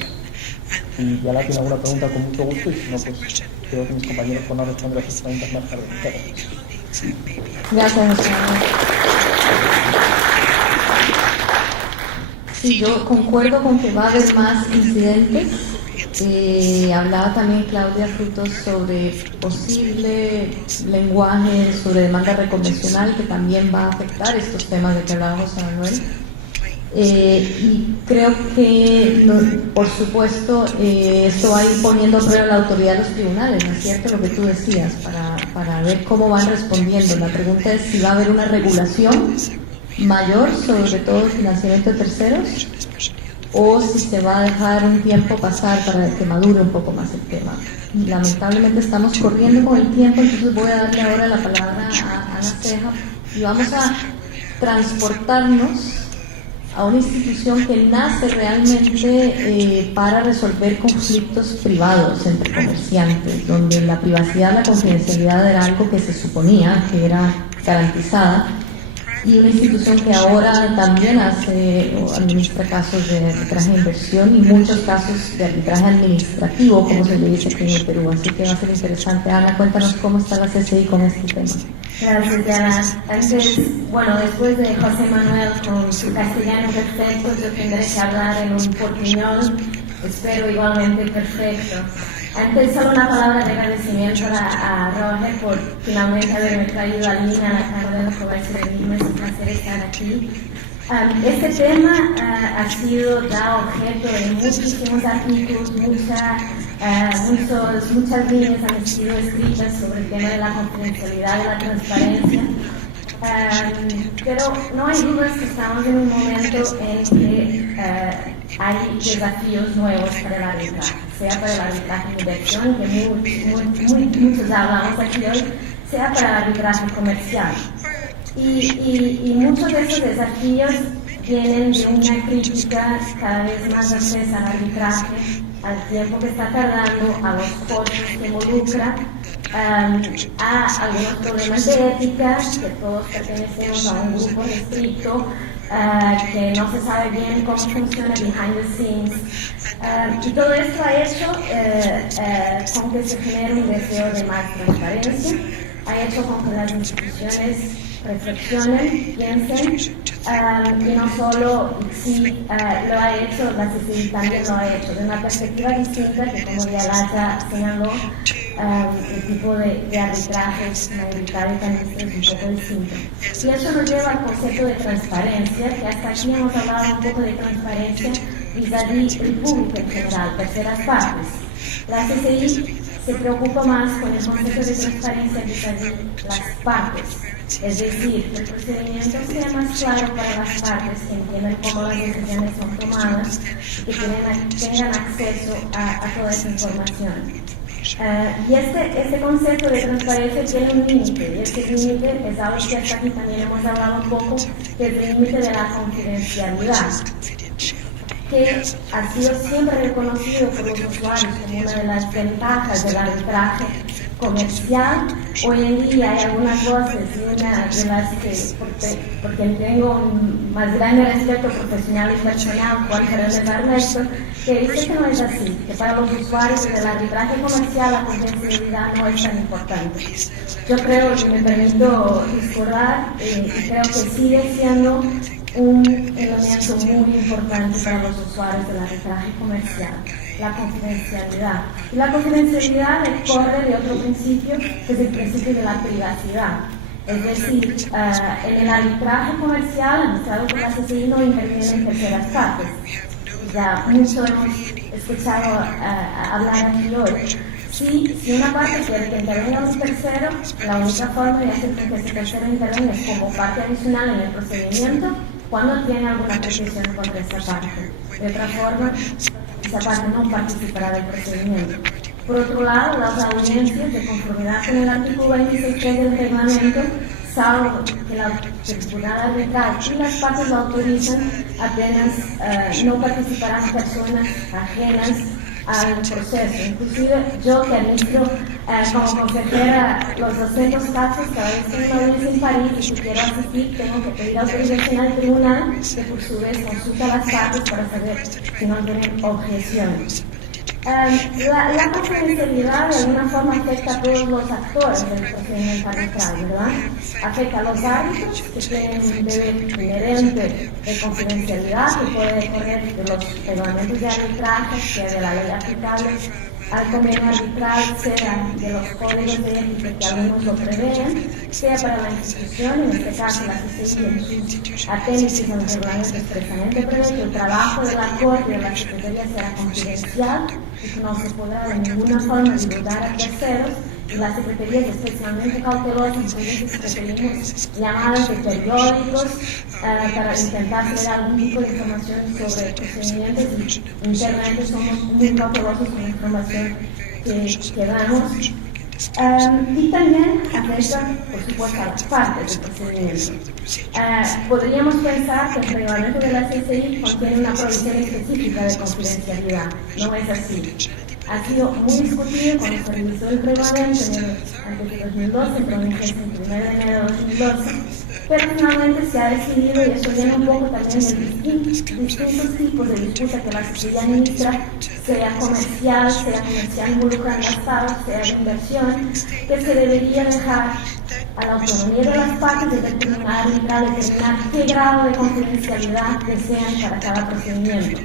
Si ya la tiene alguna pregunta, con mucho gusto, y si no, pues creo que mis compañeros van a responder a sus preguntas más tarde. Gracias, señor. Sí, yo concuerdo con que va a haber más incidentes. Hablaba también Claudia Frutos sobre posible lenguaje sobre demanda reconvencional que también va a afectar estos temas de que hablaba José Manuel. Y creo que, por supuesto, esto va a ir poniendo a prueba la autoridad de los tribunales, ¿no es cierto? Lo que tú decías, para ver cómo van respondiendo. La pregunta es si va a haber una regulación mayor sobre todo el financiamiento de terceros, o si se va a dejar un tiempo pasar para que madure un poco más el tema. Lamentablemente estamos corriendo con el tiempo, entonces voy a darle ahora la palabra a Ana Ceja y vamos a transportarnos a una institución que nace realmente para resolver conflictos privados entre comerciantes, donde la privacidad, la confidencialidad era algo que se suponía que era garantizada, y una institución que ahora también hace o administra casos de arbitraje de inversión y muchos casos de arbitraje administrativo, como se le dice aquí en el Perú. Así que va a ser interesante. Ana, cuéntanos cómo está la CCI con este tema. Gracias, Diana. Antes, después de José Manuel con su castellano perfecto, yo tendré que hablar en un portuñol, espero igualmente perfecto. Antes, solo una palabra de agradecimiento a Roger por finalmente haberme traído a Lima, a la Cámara de Comercio de Lima. Es un placer estar aquí. Este tema ha sido ya objeto de muchísimos artículos, muchas líneas han sido escritas sobre el tema de la confidencialidad y la transparencia. Pero no hay dudas que estamos en un momento en que hay desafíos nuevos para el arbitraje, sea para el arbitraje de inversión, que muchos hablamos aquí hoy, sea para el arbitraje comercial. Y muchos de esos desafíos vienen de una crítica cada vez más acesa al arbitraje, al tiempo que está tardando, a los costos que involucra, a algunos problemas de ética, que todos pertenecemos a un grupo restricto, que no se sabe bien cómo funciona behind the scenes. Y todo esto ha hecho con que se genere un deseo de más transparencia, ha hecho con que las instituciones reflexionen, piensen, y no solo si lo ha hecho, la CCI también lo ha hecho, de una perspectiva distinta, que como Dialata señaló, el tipo de arbitrajes mayoritariamente es un poco distinto. Y eso nos lleva al concepto de transparencia, que hasta aquí hemos hablado un poco de transparencia vis-à-vis el público en general, terceras partes. La CCI se preocupa más con el concepto de transparencia vis-à-vis las partes. Es decir, que el procedimiento sea más claro para las partes, que entiendan cómo las decisiones son tomadas y que tengan acceso a toda esa información. Y este concepto de transparencia tiene un límite, y este límite es algo que hasta aquí también hemos hablado un poco, que es el límite de la confidencialidad, que ha sido siempre reconocido por los usuarios como una de las ventajas del arbitraje comercial. Hoy en día hay algunas voces, y una de las que, porque tengo un más grande respeto profesional y personal, Juan Fernández Ernesto, que dice que no es así, que para los usuarios del arbitraje comercial la confidencialidad no es tan importante. Yo creo, que me permito discordar, y creo que sigue siendo un elemento muy importante para los usuarios del arbitraje comercial, la confidencialidad. Y la confidencialidad decorre de otro principio, que es el principio de la privacidad. Es decir, en el arbitraje comercial administrado por la CCI no intervienen terceras partes. Ya mucho hemos escuchado hablar aquí hoy. Si una parte quiere que intervenga un tercero, la única forma de hacer que ese tercero intervenga es como parte adicional en el procedimiento cuando tiene alguna petición contra esa parte. De otra forma, esa parte no participará del procedimiento. Por otro lado, las audiencias, de conformidad con el artículo 26.3 del reglamento, salvo que el tribunal arbitral y las partes lo autorizan, apenas no participarán personas ajenas al proceso. Inclusive yo que administro como consejera los 200 casos, cada vez que una audiencia en París y si quiero asistir tengo que pedir autorización al tribunal, que por su vez consulta a las partes para saber si no tienen objeciones. La confidencialidad de alguna forma afecta a todos los actores del procedimiento arbitral, ¿verdad? Afecta a los árbitros, que tienen un deber inherente de confidencialidad que puede decorrer de los reglamentos de arbitraje, sea de la ley aplicable al convenio arbitral, sea de los códigos de ética que algunos lo prevén, sea para la institución, en este caso la CCI en sus apéndices en los reglamentos expresamente prevé que el trabajo de la Corte y de la Secretaría será confidencial y que no se podrá de ninguna forma divulgar a terceros, y la Secretaría es especialmente cautelosa, entonces requerimos llamadas de periódicos para intentar tener algún tipo de información sobre procedimientos y internamente somos muy cautelosos con la información que damos. Y también afecta, por supuesto, a las partes del procedimiento. Podríamos pensar que el reglamento de la CCI contiene una provisión específica de confidencialidad. No es así. Ha sido muy discutido cuando se revisó el reglamento antes de 2012, entró en vigencia el 1 de enero de 2012, pero finalmente se ha decidido, y eso viene un poco también de distintos tipos de disputa que la CCI administra, sea comercial involucrando a Estados, sea de inversión, que se debería dejar a la autonomía de las partes de determinar qué grado de confidencialidad desean para cada procedimiento.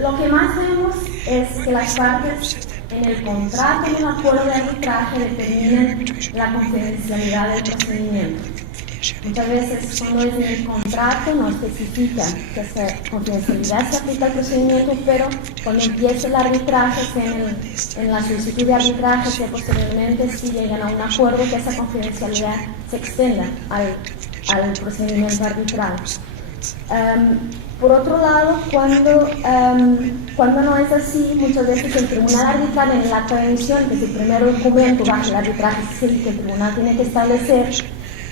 Lo que más vemos es que las partes en el contrato y en el acuerdo de arbitraje determinan la confidencialidad del procedimiento. Muchas veces cuando es en el contrato no especifica que esa confidencialidad se aplica al procedimiento, pero cuando empieza el arbitraje, en la solicitud de arbitraje, que posteriormente si llegan a un acuerdo que esa confidencialidad se extienda al procedimiento arbitral. Por otro lado, cuando no es así, muchas veces el tribunal arbitral en el acto de emisión, que es el primer documento bajo el arbitraje que el tribunal tiene que establecer,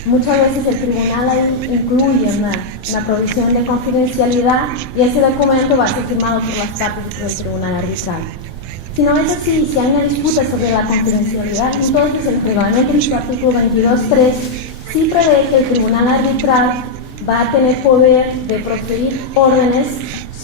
muchas veces el tribunal ahí incluye una provisión de confidencialidad y ese documento va a ser firmado por las partes del tribunal arbitral. Si no es así, si hay una disputa sobre la confidencialidad, entonces el reglamento en su artículo 22.3 sí prevé que el tribunal arbitral va a tener poder de proferir órdenes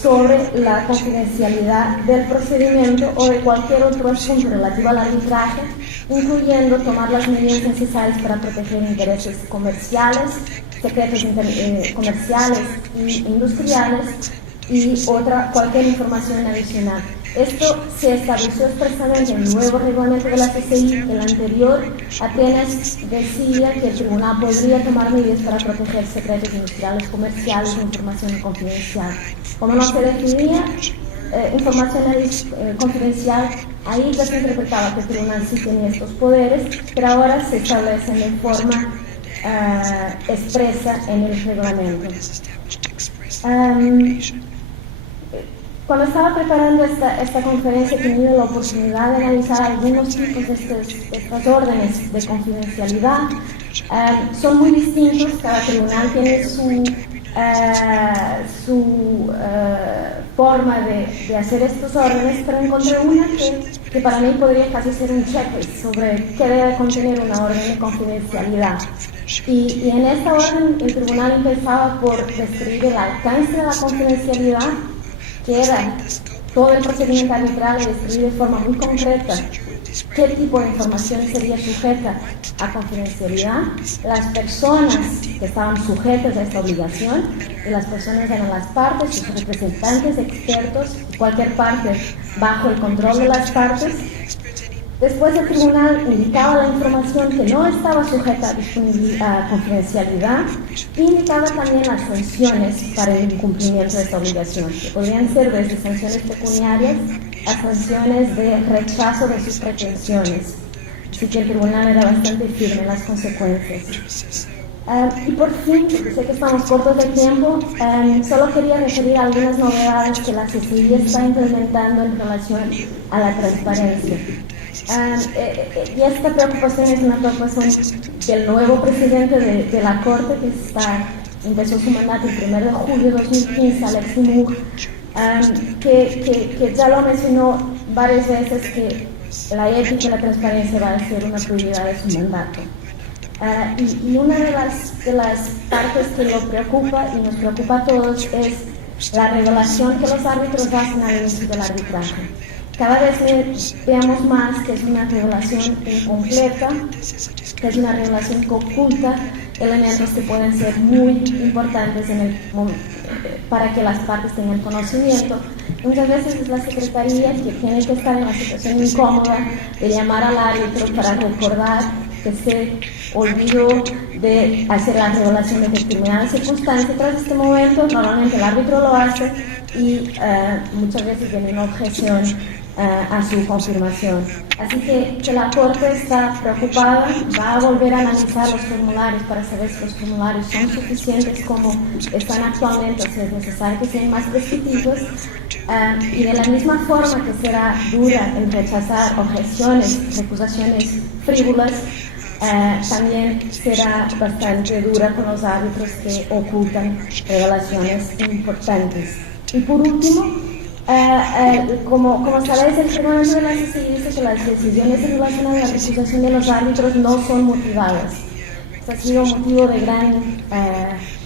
sobre la confidencialidad del procedimiento o de cualquier otro asunto relativo al arbitraje, incluyendo tomar las medidas necesarias para proteger intereses comerciales, secretos comerciales e industriales y cualquier información adicional. Esto se estableció expresamente en el nuevo reglamento de la CCI. El anterior apenas decía que el tribunal podría tomar medidas para proteger secretos industriales, comerciales e información confidencial. Como no se definía información confidencial, ahí ya se interpretaba que el tribunal sí tenía estos poderes, pero ahora se establecen de forma expresa en el reglamento. Cuando estaba preparando esta conferencia he tenido la oportunidad de analizar algunos tipos de estas órdenes de confidencialidad. Son muy distintos, cada tribunal tiene su forma de hacer estos órdenes, pero encontré una que para mí podría casi ser un checklist sobre qué debe contener una orden de confidencialidad. Y en esta orden el tribunal empezaba por describir el alcance de la confidencialidad, que era todo el procedimiento arbitral, describir de forma muy concreta qué tipo de información sería sujeta a confidencialidad, las personas que estaban sujetas a esta obligación, y las personas eran las partes, sus representantes, expertos, cualquier parte bajo el control de las partes. Después el tribunal indicaba la información que no estaba sujeta a confidencialidad e indicaba también las sanciones para el incumplimiento de esta obligación, que podrían ser desde sanciones pecuniarias a sanciones de rechazo de sus pretensiones. Así que el tribunal era bastante firme en las consecuencias. Y por fin, sé que estamos cortos de tiempo, solo quería referir a algunas novedades que la CCI está implementando en relación a la transparencia. Y esta preocupación es una preocupación del nuevo presidente de la Corte, que empezó su mandato el 1 de julio de 2015, Alexi Moore, que ya lo mencionó varias veces, que la ética y la transparencia va a ser una prioridad de su mandato. Y una de las partes que lo preocupa y nos preocupa a todos es la revelación que los árbitros hacen al inicio del arbitraje. Cada vez veamos más que es una revelación incompleta, que es una revelación que oculta elementos que pueden ser muy importantes para que las partes tengan conocimiento. Muchas veces es la secretaría que tiene que estar en la situación incómoda de llamar al árbitro para recordar que se olvidó de hacer la revelación de determinadas circunstancias. Tras este momento, normalmente el árbitro lo hace y muchas veces viene una objeción a su confirmación. Así que la Corte está preocupada, va a volver a analizar los formularios para saber si los formularios son suficientes como están actualmente, o si es necesario que sean más prescriptivos, y de la misma forma que será dura en rechazar objeciones, recusaciones frívolas, también será bastante dura con los árbitros que ocultan revelaciones importantes. Y por último, como sabéis, el reglamento de la CCI dice que las decisiones en relación a la recusación de los árbitros no son motivadas. Esto ha sido motivo de gran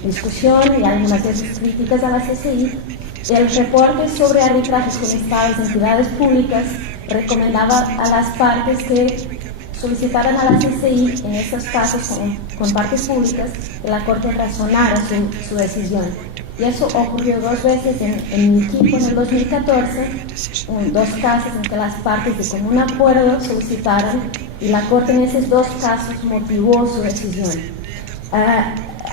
discusión y algunas veces críticas a la CCI. El reporte sobre arbitrajes con estados de entidades públicas recomendaba a las partes que solicitaran a la CCI, en estos casos con partes públicas, que la Corte razonara su decisión. Y eso ocurrió 2 veces en mi equipo en el 2014, 2 casos en que las partes de común acuerdo solicitaron y la Corte en esos 2 casos motivó su decisión.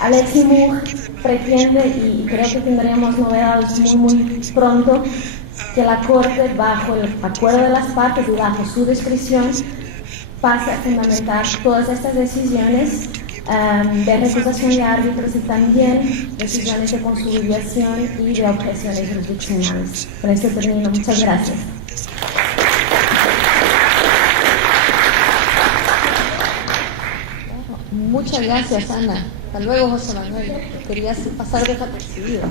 Alexi Moore pretende, y creo que tendremos novedades muy pronto, que la Corte, bajo el acuerdo de las partes y bajo su discreción, pase a fundamentar todas estas decisiones de recusación de árbitros y también decisiones de conciliación y de objeciones jurisdiccionales. Con esto termino. Muchas gracias. Muchas gracias, Ana. Hasta luego, José Manuel. Querías pasar desapercibido.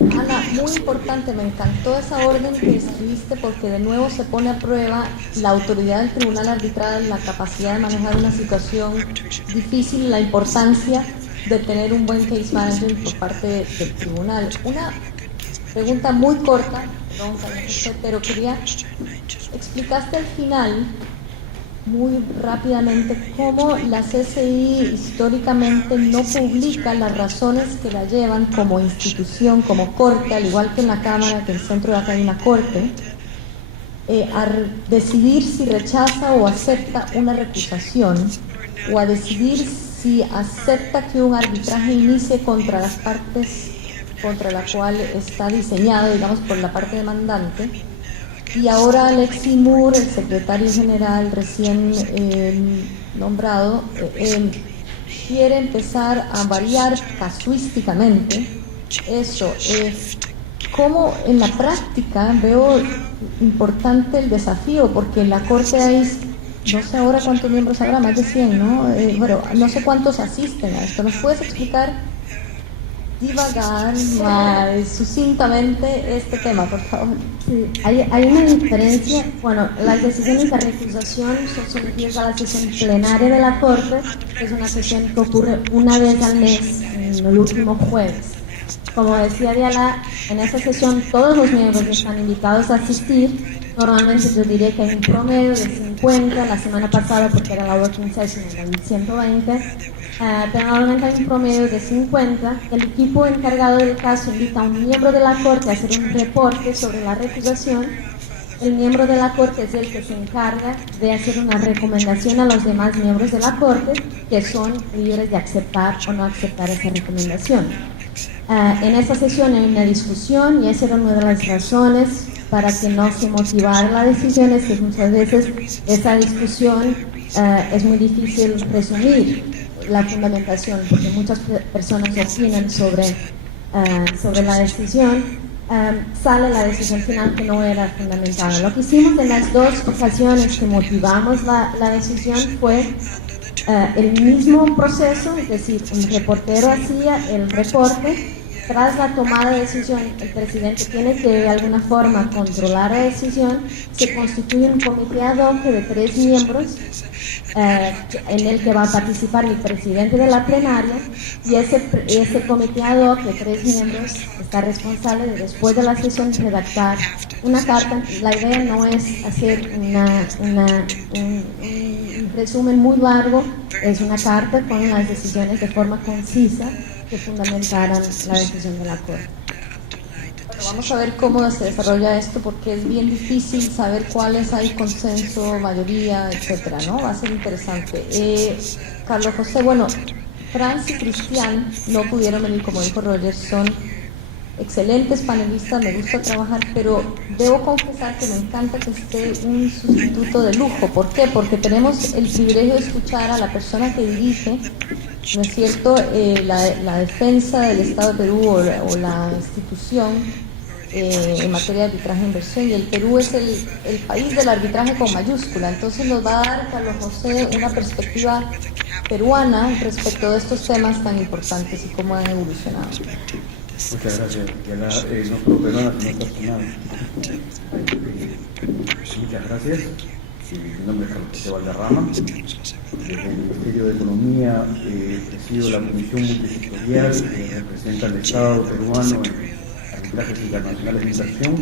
Ana, muy importante, me encantó esa orden que escribiste porque de nuevo se pone a prueba la autoridad del tribunal arbitral, la capacidad de manejar una situación difícil, la importancia de tener un buen case management por parte del tribunal. Una pregunta muy corta, perdón, pero explicaste al final muy rápidamente cómo la CCI históricamente no publica las razones que la llevan como institución, como corte, al igual que en la Cámara, que el centro de acá hay una corte, a decidir si rechaza o acepta una recusación, o a decidir si acepta que un arbitraje inicie contra las partes contra la cual está diseñado, digamos, por la parte demandante. Y ahora Alexi Moore, el secretario general recién nombrado, quiere empezar a variar casuísticamente eso. Como en la práctica veo importante el desafío, porque en la Corte hay, no sé ahora cuántos miembros habrá, más de 100, ¿no? Bueno, no sé cuántos asisten a esto. ¿Nos puedes explicar, divagar más sucintamente este tema, por favor? Sí, hay una diferencia. Bueno, las decisiones de recusación son sometidas a la sesión plenaria de la Corte, que es una sesión que ocurre una vez al mes, en el último jueves. Como decía Diala, en esta sesión todos los miembros están invitados a asistir. Normalmente yo diría que hay un promedio de 50, la semana pasada porque era la working session, era el 120, pero normalmente hay un promedio de 50. El equipo encargado del caso invita a un miembro de la Corte a hacer un reporte sobre la recusación. El miembro de la Corte es el que se encarga de hacer una recomendación a los demás miembros de la Corte, que son libres de aceptar o no aceptar esa recomendación. En esta sesión hay una discusión y esa era una de las razones para que no se motivara la decisión, es que muchas veces esa discusión es muy difícil resumir la fundamentación, porque muchas personas opinan sobre la decisión, sale la decisión final que no era fundamentada. Lo que hicimos en las dos ocasiones que motivamos la decisión fue el mismo proceso, es decir, un reportero hacía el reporte. Tras la tomada de decisión, el presidente tiene que de alguna forma controlar la decisión. Se constituye un comité ad hoc de 3 miembros en el que va a participar el presidente de la plenaria, y ese comité ad hoc de 3 miembros está responsable de, después de la sesión, redactar una carta. La idea no es hacer un resumen muy largo, es una carta con las decisiones de forma concisa que fundamentaran la decisión de la Corte. Bueno, vamos a ver cómo se desarrolla esto, porque es bien difícil saber cuáles hay consenso, mayoría, etcétera, ¿no? Va a ser interesante. Carlos José, bueno, Franz y Cristian no pudieron venir, como dijo Roger, son excelentes panelistas, me gusta trabajar, pero debo confesar que me encanta que esté un sustituto de lujo. ¿Por qué? Porque tenemos el privilegio de escuchar a la persona que dirige, ¿no es cierto?, la defensa del Estado de Perú o la institución en materia de arbitraje e inversión, y el Perú es el país del arbitraje con mayúscula. Entonces nos va a dar, Carlos José, una perspectiva peruana respecto de estos temas tan importantes y cómo han evolucionado. Muchas gracias. No solo peruana, sino personal. Muchas gracias. Mi nombre es Carlos José Valderrama. Desde el Ministerio de Economía presido la Comisión Multisectorial que representa al Estado peruano en arbitrajes internacionales de inversión.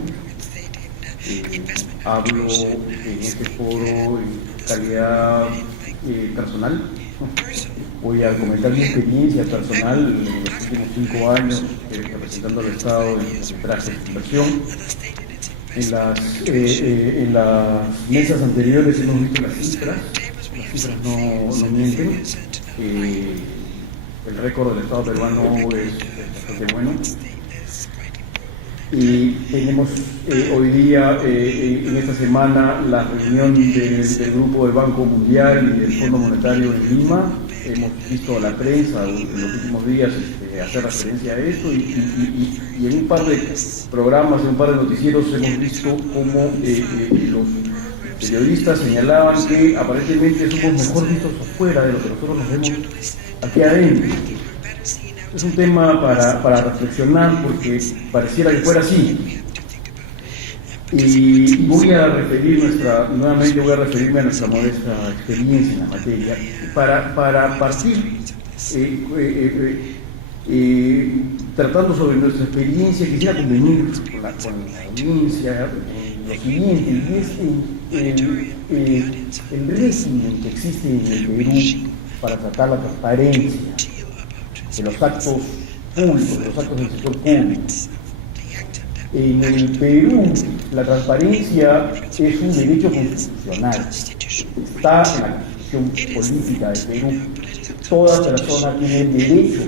Hablo en este foro en calidad personal. Voy a comentar mi experiencia personal en los últimos 5 años representando al Estado en arbitrajes de inversión. En las mesas anteriores hemos visto las cifras no mienten. El récord del Estado peruano es bastante bueno. Y tenemos hoy día, en esta semana, la reunión del Grupo del Banco Mundial y del Fondo Monetario en Lima. Hemos visto a la prensa en los últimos días hacer referencia a esto y en un par de programas, en un par de noticieros hemos visto cómo los periodistas señalaban que aparentemente somos mejor vistos afuera de lo que nosotros nos vemos aquí adentro. Es un tema para reflexionar, porque pareciera que fuera así. Y voy a referirme a nuestra modesta experiencia en la materia para partir tratando sobre nuestra experiencia. Quisiera convenir con la audiencia lo siguiente, y es el régimen que existe en el Perú para tratar la transparencia de los actos públicos, de los actos del sector público. En el Perú, la transparencia es un derecho constitucional. Está en la Constitución Política del Perú. Toda persona tiene el derecho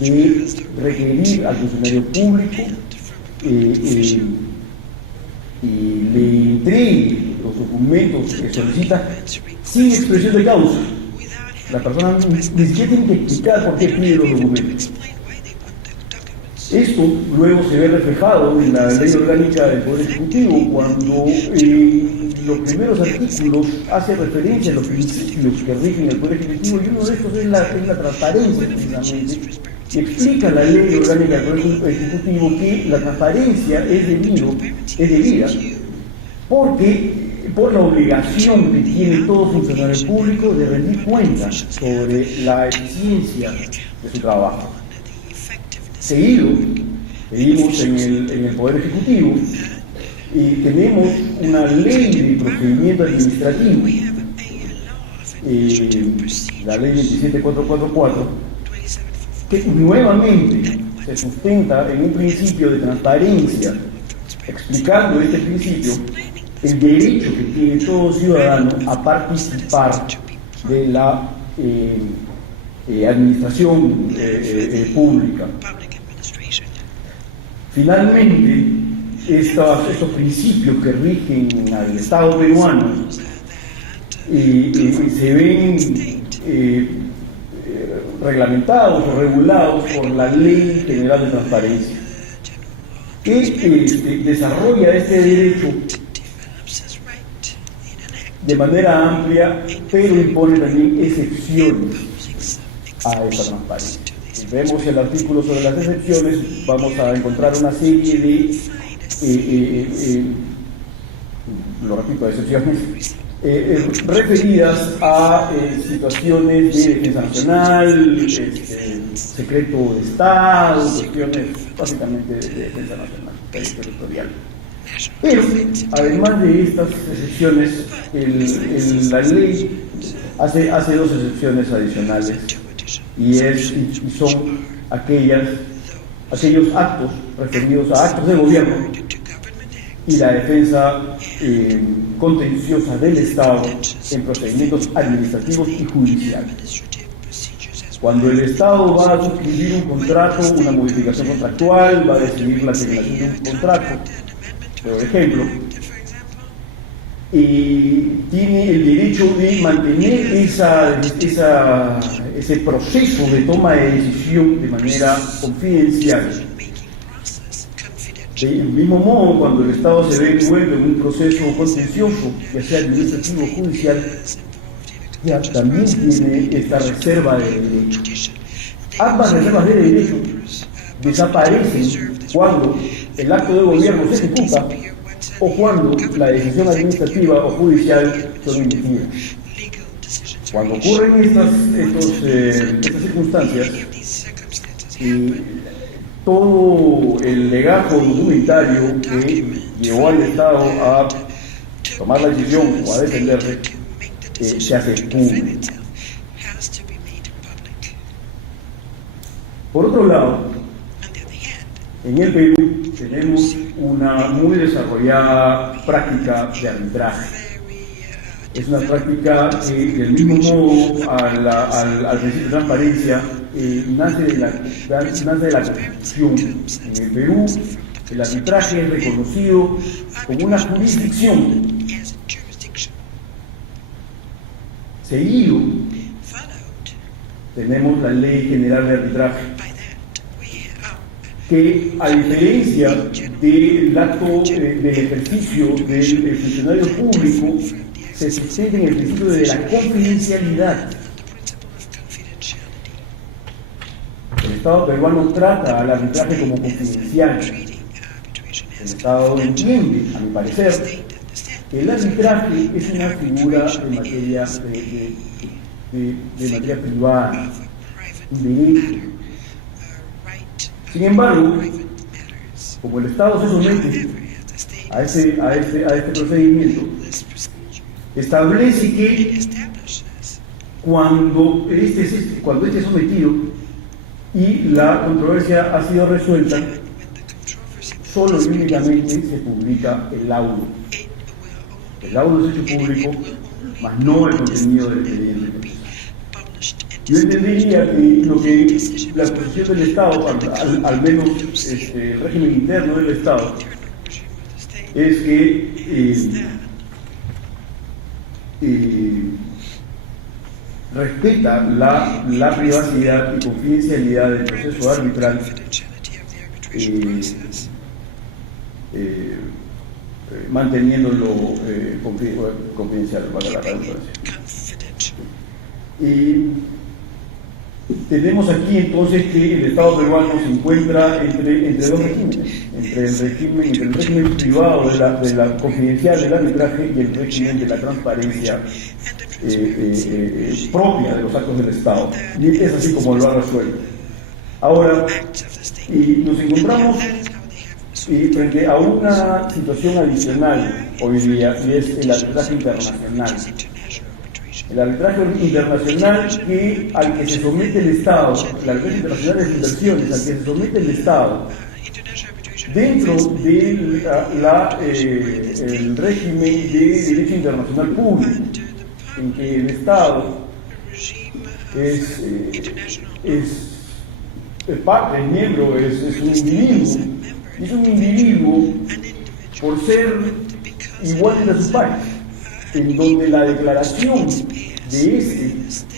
de requerir al funcionario público y le entregue los documentos que solicita sin expresión de causa. La persona ni siquiera tiene que explicar por qué pide los documentos. Esto luego se ve reflejado en la Ley Orgánica del Poder Ejecutivo, cuando los primeros artículos hacen referencia a los principios que rigen el Poder Ejecutivo, y uno de estos es la transparencia, precisamente. Explica la Ley Orgánica del Poder Ejecutivo que la transparencia es debida por la obligación que tiene todo funcionario público de rendir cuentas sobre la eficiencia de su trabajo. seguimos en el Poder Ejecutivo y tenemos una ley de procedimiento administrativo, la ley 27444, que nuevamente se sustenta en un principio de transparencia, explicando este principio el derecho que tiene todo ciudadano a participar de la administración pública. Finalmente, estos principios que rigen al Estado peruano se ven reglamentados o regulados por la Ley General de Transparencia, que desarrolla este derecho de manera amplia, pero impone también excepciones a esta transparencia. Si vemos el artículo sobre las excepciones, vamos a encontrar una serie de, lo repito, excepciones referidas a situaciones de defensa nacional, secreto de Estado, cuestiones básicamente de defensa nacional, territorial. Pero, además de estas excepciones, la ley hace dos excepciones adicionales, y son aquellos actos referidos a actos de gobierno y la defensa contenciosa del Estado en procedimientos administrativos y judiciales. Cuando el Estado va a suscribir un contrato, una modificación contractual, va a decidir la terminación de un contrato, por ejemplo, tiene el derecho de mantener ese proceso de toma de decisión de manera confidencial. Del mismo modo, cuando el Estado se ve envuelto en un proceso contencioso, ya sea administrativo o judicial, ya también tiene esta reserva de derecho. Ambas reservas de derecho desaparecen cuando el acto de gobierno se ejecuta o cuando la decisión administrativa o judicial son emitidas. Cuando ocurren estas circunstancias, todo el legajo documentario que llevó al Estado a tomar la decisión o a defenderse se hace público. Por otro lado, en el Perú tenemos una muy desarrollada práctica de arbitraje. Es una práctica que, del mismo modo al principio de transparencia, nace de la Constitución. En el Perú, el arbitraje es reconocido como una jurisdicción. Seguido, tenemos la Ley General de Arbitraje, que, a diferencia del acto del ejercicio del funcionario público, se sustenta en el principio de la confidencialidad. El Estado peruano trata al arbitraje como confidencial. El Estado entiende, a mi parecer, que el arbitraje es una figura de materia privada, un derecho. Sin embargo, como el Estado se somete a este procedimiento, establece que cuando este es sometido y la controversia ha sido resuelta, solo y únicamente se publica el laudo. El laudo es hecho público, mas no el contenido del expediente. Yo entendería que la posición del Estado, al menos el régimen interno del Estado, es que respeta la privacidad y confidencialidad del proceso arbitral, manteniéndolo confidencial, para la redundancia. Tenemos aquí entonces que el Estado peruano se encuentra entre dos regímenes, entre el régimen privado de la confidencial del arbitraje y el régimen de la transparencia propia de los actos del Estado. Y es así como lo ha resuelto. Ahora, nos encontramos frente a una situación adicional hoy día, y es el arbitraje internacional. El arbitraje internacional al que se somete el Estado, el arbitraje internacional de inversiones, al que se somete el Estado, dentro del régimen de derecho internacional público, en que el Estado es parte, es miembro, es un individuo, y es un individuo por ser igual a su país, en donde la declaración de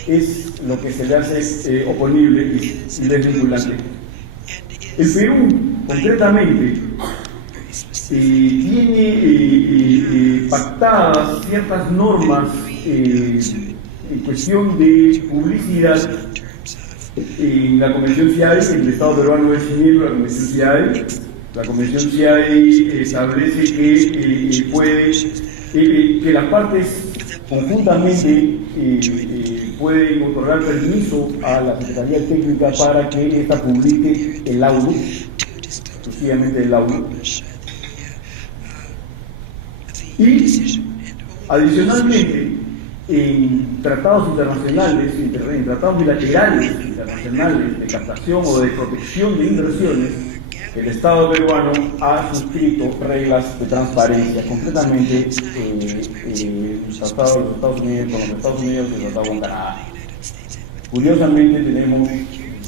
es lo que se le hace oponible y desvinculante. El Perú, concretamente, tiene pactadas ciertas normas en cuestión de publicidad en la Convención CIAE. El Estado peruano es miembro de la Convención CIAE. La Convención CIAE establece que las partes conjuntamente pueden otorgar permiso a la Secretaría Técnica para que ésta publique el laudo, exclusivamente el laudo. Y adicionalmente, en tratados internacionales, en tratados bilaterales internacionales de captación o de protección de inversiones, el Estado peruano ha suscrito reglas de transparencia, concretamente el Tratado de los Estados Unidos con los Estados Unidos y el Tratado con Canadá. Curiosamente tenemos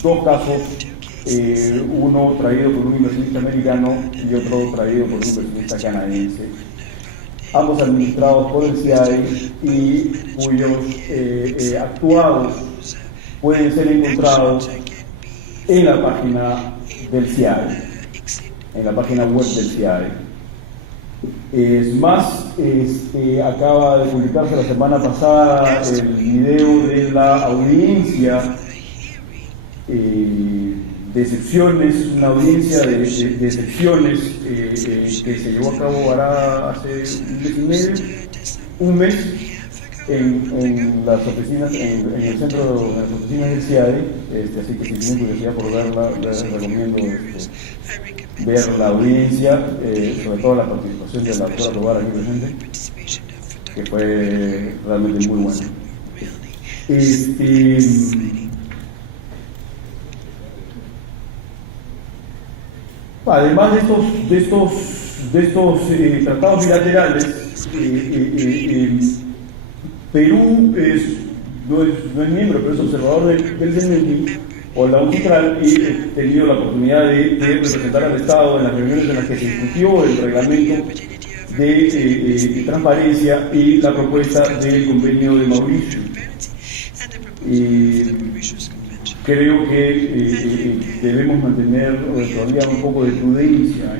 dos casos, uno traído por un inversionista americano y otro traído por un inversionista canadiense, ambos administrados por el CIAE y cuyos actuados pueden ser encontrados en la página del CIAE, en la página web del CIAE. Es más, acaba de publicarse la semana pasada el video de la audiencia de excepciones, una audiencia de excepciones que se llevó a cabo hace un mes en las oficinas, en el centro de las oficinas del CIAE, así que si tienen curiosidad por verla, les recomiendo ver la audiencia, sobre todo la participación de la doctora Tobar aquí presente, que fue realmente muy buena. Además de estos tratados bilaterales, Perú no es miembro, pero es observador del CNI o la UNCITRAL, y he tenido la oportunidad de representar al Estado en las reuniones en las que se discutió el reglamento de transparencia y la propuesta del convenio de Mauricio. Creo que debemos mantener todavía un poco de prudencia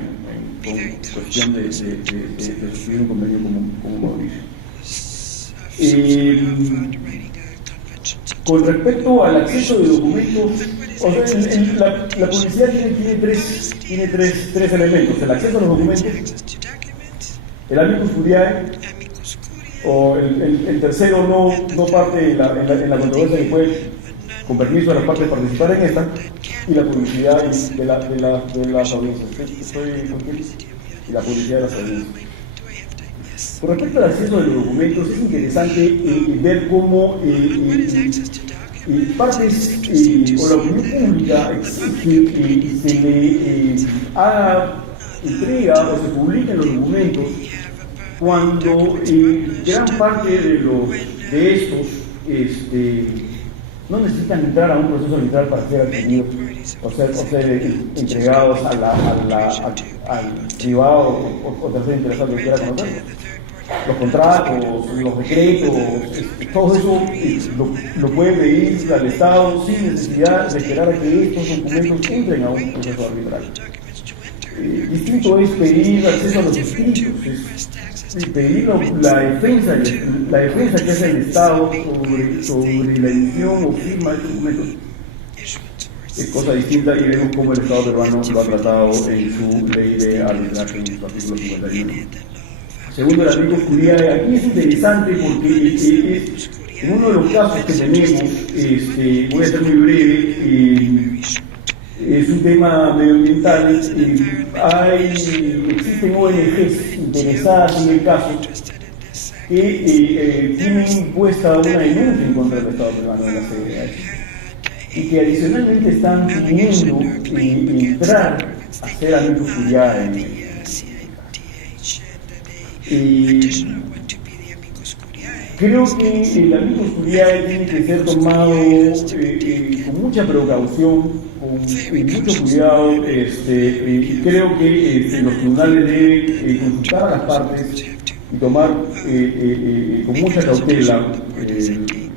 con cuestión de suscribir un convenio como Mauricio. Con respecto al acceso de documentos, o sea, la publicidad tiene tres elementos: el acceso a los documentos, el amicus curiae, o el tercero no parte en la controversia que fue con permiso de las partes participar en esta, y la publicidad de las audiencias. Y la publicidad de las audiencias. Con respecto al acceso de los documentos, es interesante ver cómo partes o la opinión pública exige que se le haga entrega o se publiquen los documentos cuando gran parte de estos no necesitan entrar a un proceso arbitral para ser adquiridos o ser entregados al privado o tercer interesado que quiera conocerlos. Los contratos, los decretos, todo eso lo puede pedir al Estado sin necesidad de esperar a que estos documentos entren a un proceso arbitral. Distinto es pedir acceso a los escritos, es pedir la defensa que hace el Estado sobre la edición o firma de estos documentos. Es cosa distinta, y vemos cómo el Estado peruano lo ha tratado en su ley de arbitraje, en su artículo 51. Segundo, el amicus curiae. Aquí es interesante porque en uno de los casos que tenemos, voy a ser muy breve, es un tema medioambiental. Existen ONGs interesadas en el caso que tienen impuesta una denuncia en contra del Estado peruano de la CDH y que adicionalmente están pidiendo entrar a hacer amigos curiae. Creo que el amigos curiae tiene que ser tomado con mucha precaución, con mucho cuidado, y creo que los tribunales deben consultar a las partes y tomar con mucha cautela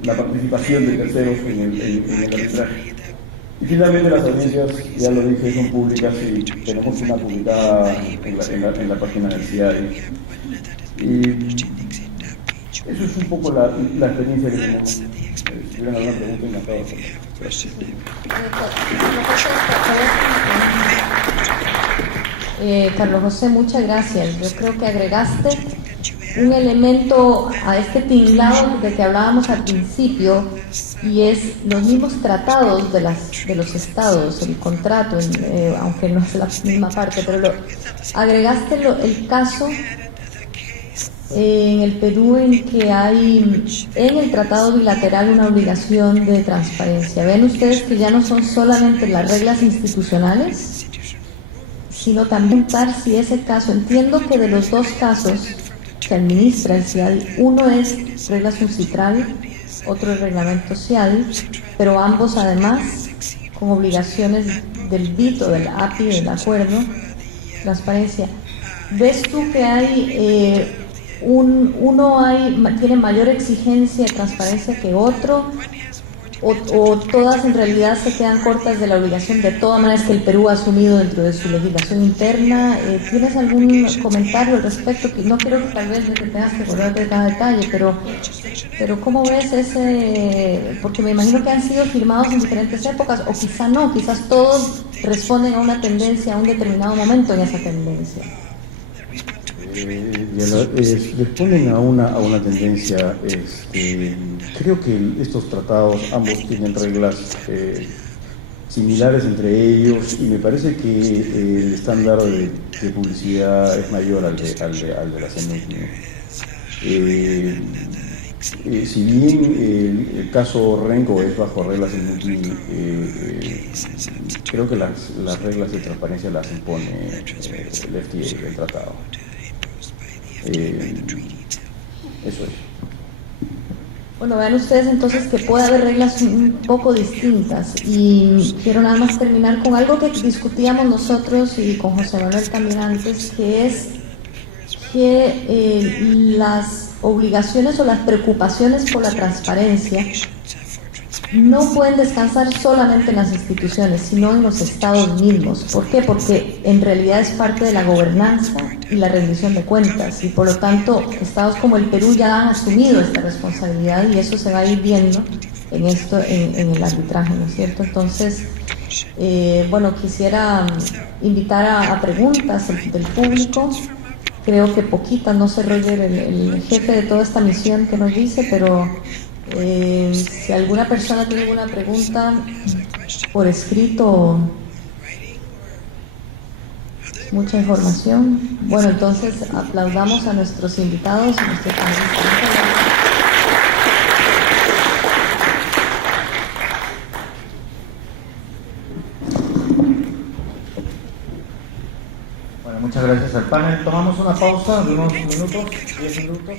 la participación de terceros en el arbitraje. Y finalmente las audiencias, ya lo dije, son públicas y tenemos una publicada en la página del CIADI. Eso es un poco la experiencia que tenemos. Si tuvieran alguna pregunta, encantado. Gracias. Carlos José, muchas gracias. Yo creo que agregaste un elemento a este tinglado de que hablábamos al principio, y es los mismos tratados de los estados, el contrato, aunque no es la misma parte, pero agregaste el caso en el Perú en que hay en el tratado bilateral una obligación de transparencia. Ven ustedes que ya no son solamente las reglas institucionales, sino también ver si ese caso, entiendo que de los dos casos que administra el CIADI, uno es regla suncitral, otro es reglamento CIADI, pero ambos además con obligaciones del BIT o del API, del acuerdo, transparencia. ¿Ves tú que hay tiene mayor exigencia de transparencia que otro? O todas en realidad se quedan cortas de la obligación de todas maneras que el Perú ha asumido dentro de su legislación interna? ¿Tienes algún comentario al respecto? Que no creo que tal vez te tengas que acordar de cada detalle, pero ¿cómo ves ese? Porque me imagino que han sido firmados en diferentes épocas, o quizá no, quizás todos responden a una tendencia, a un determinado momento en esa tendencia. Responden a una tendencia. Creo que estos tratados ambos tienen reglas similares entre ellos, y me parece que el estándar de publicidad es mayor al de la CNUC. Si bien el caso Renco es bajo reglas CNUC, creo que las reglas de transparencia las impone el FTA, el tratado. Eso es. Bueno, vean ustedes entonces que puede haber reglas un poco distintas, y quiero nada más terminar con algo que discutíamos nosotros y con José Manuel también antes, que es que las obligaciones o las preocupaciones por la transparencia no pueden descansar solamente en las instituciones, sino en los estados mismos. ¿Por qué? Porque en realidad es parte de la gobernanza y la rendición de cuentas, y por lo tanto estados como el Perú ya han asumido esta responsabilidad, y eso se va a ir viendo en el arbitraje, ¿no es cierto? Entonces, bueno, quisiera invitar a preguntas del público. Creo que poquitas, no sé, Roger, el jefe de toda esta misión que nos dice, pero si alguna persona tiene alguna pregunta por escrito, mucha información. Bueno, entonces aplaudamos a nuestros invitados, a nuestros panelistas. Bueno, muchas gracias al panel. Tomamos una pausa de unos minutos, 10 minutos.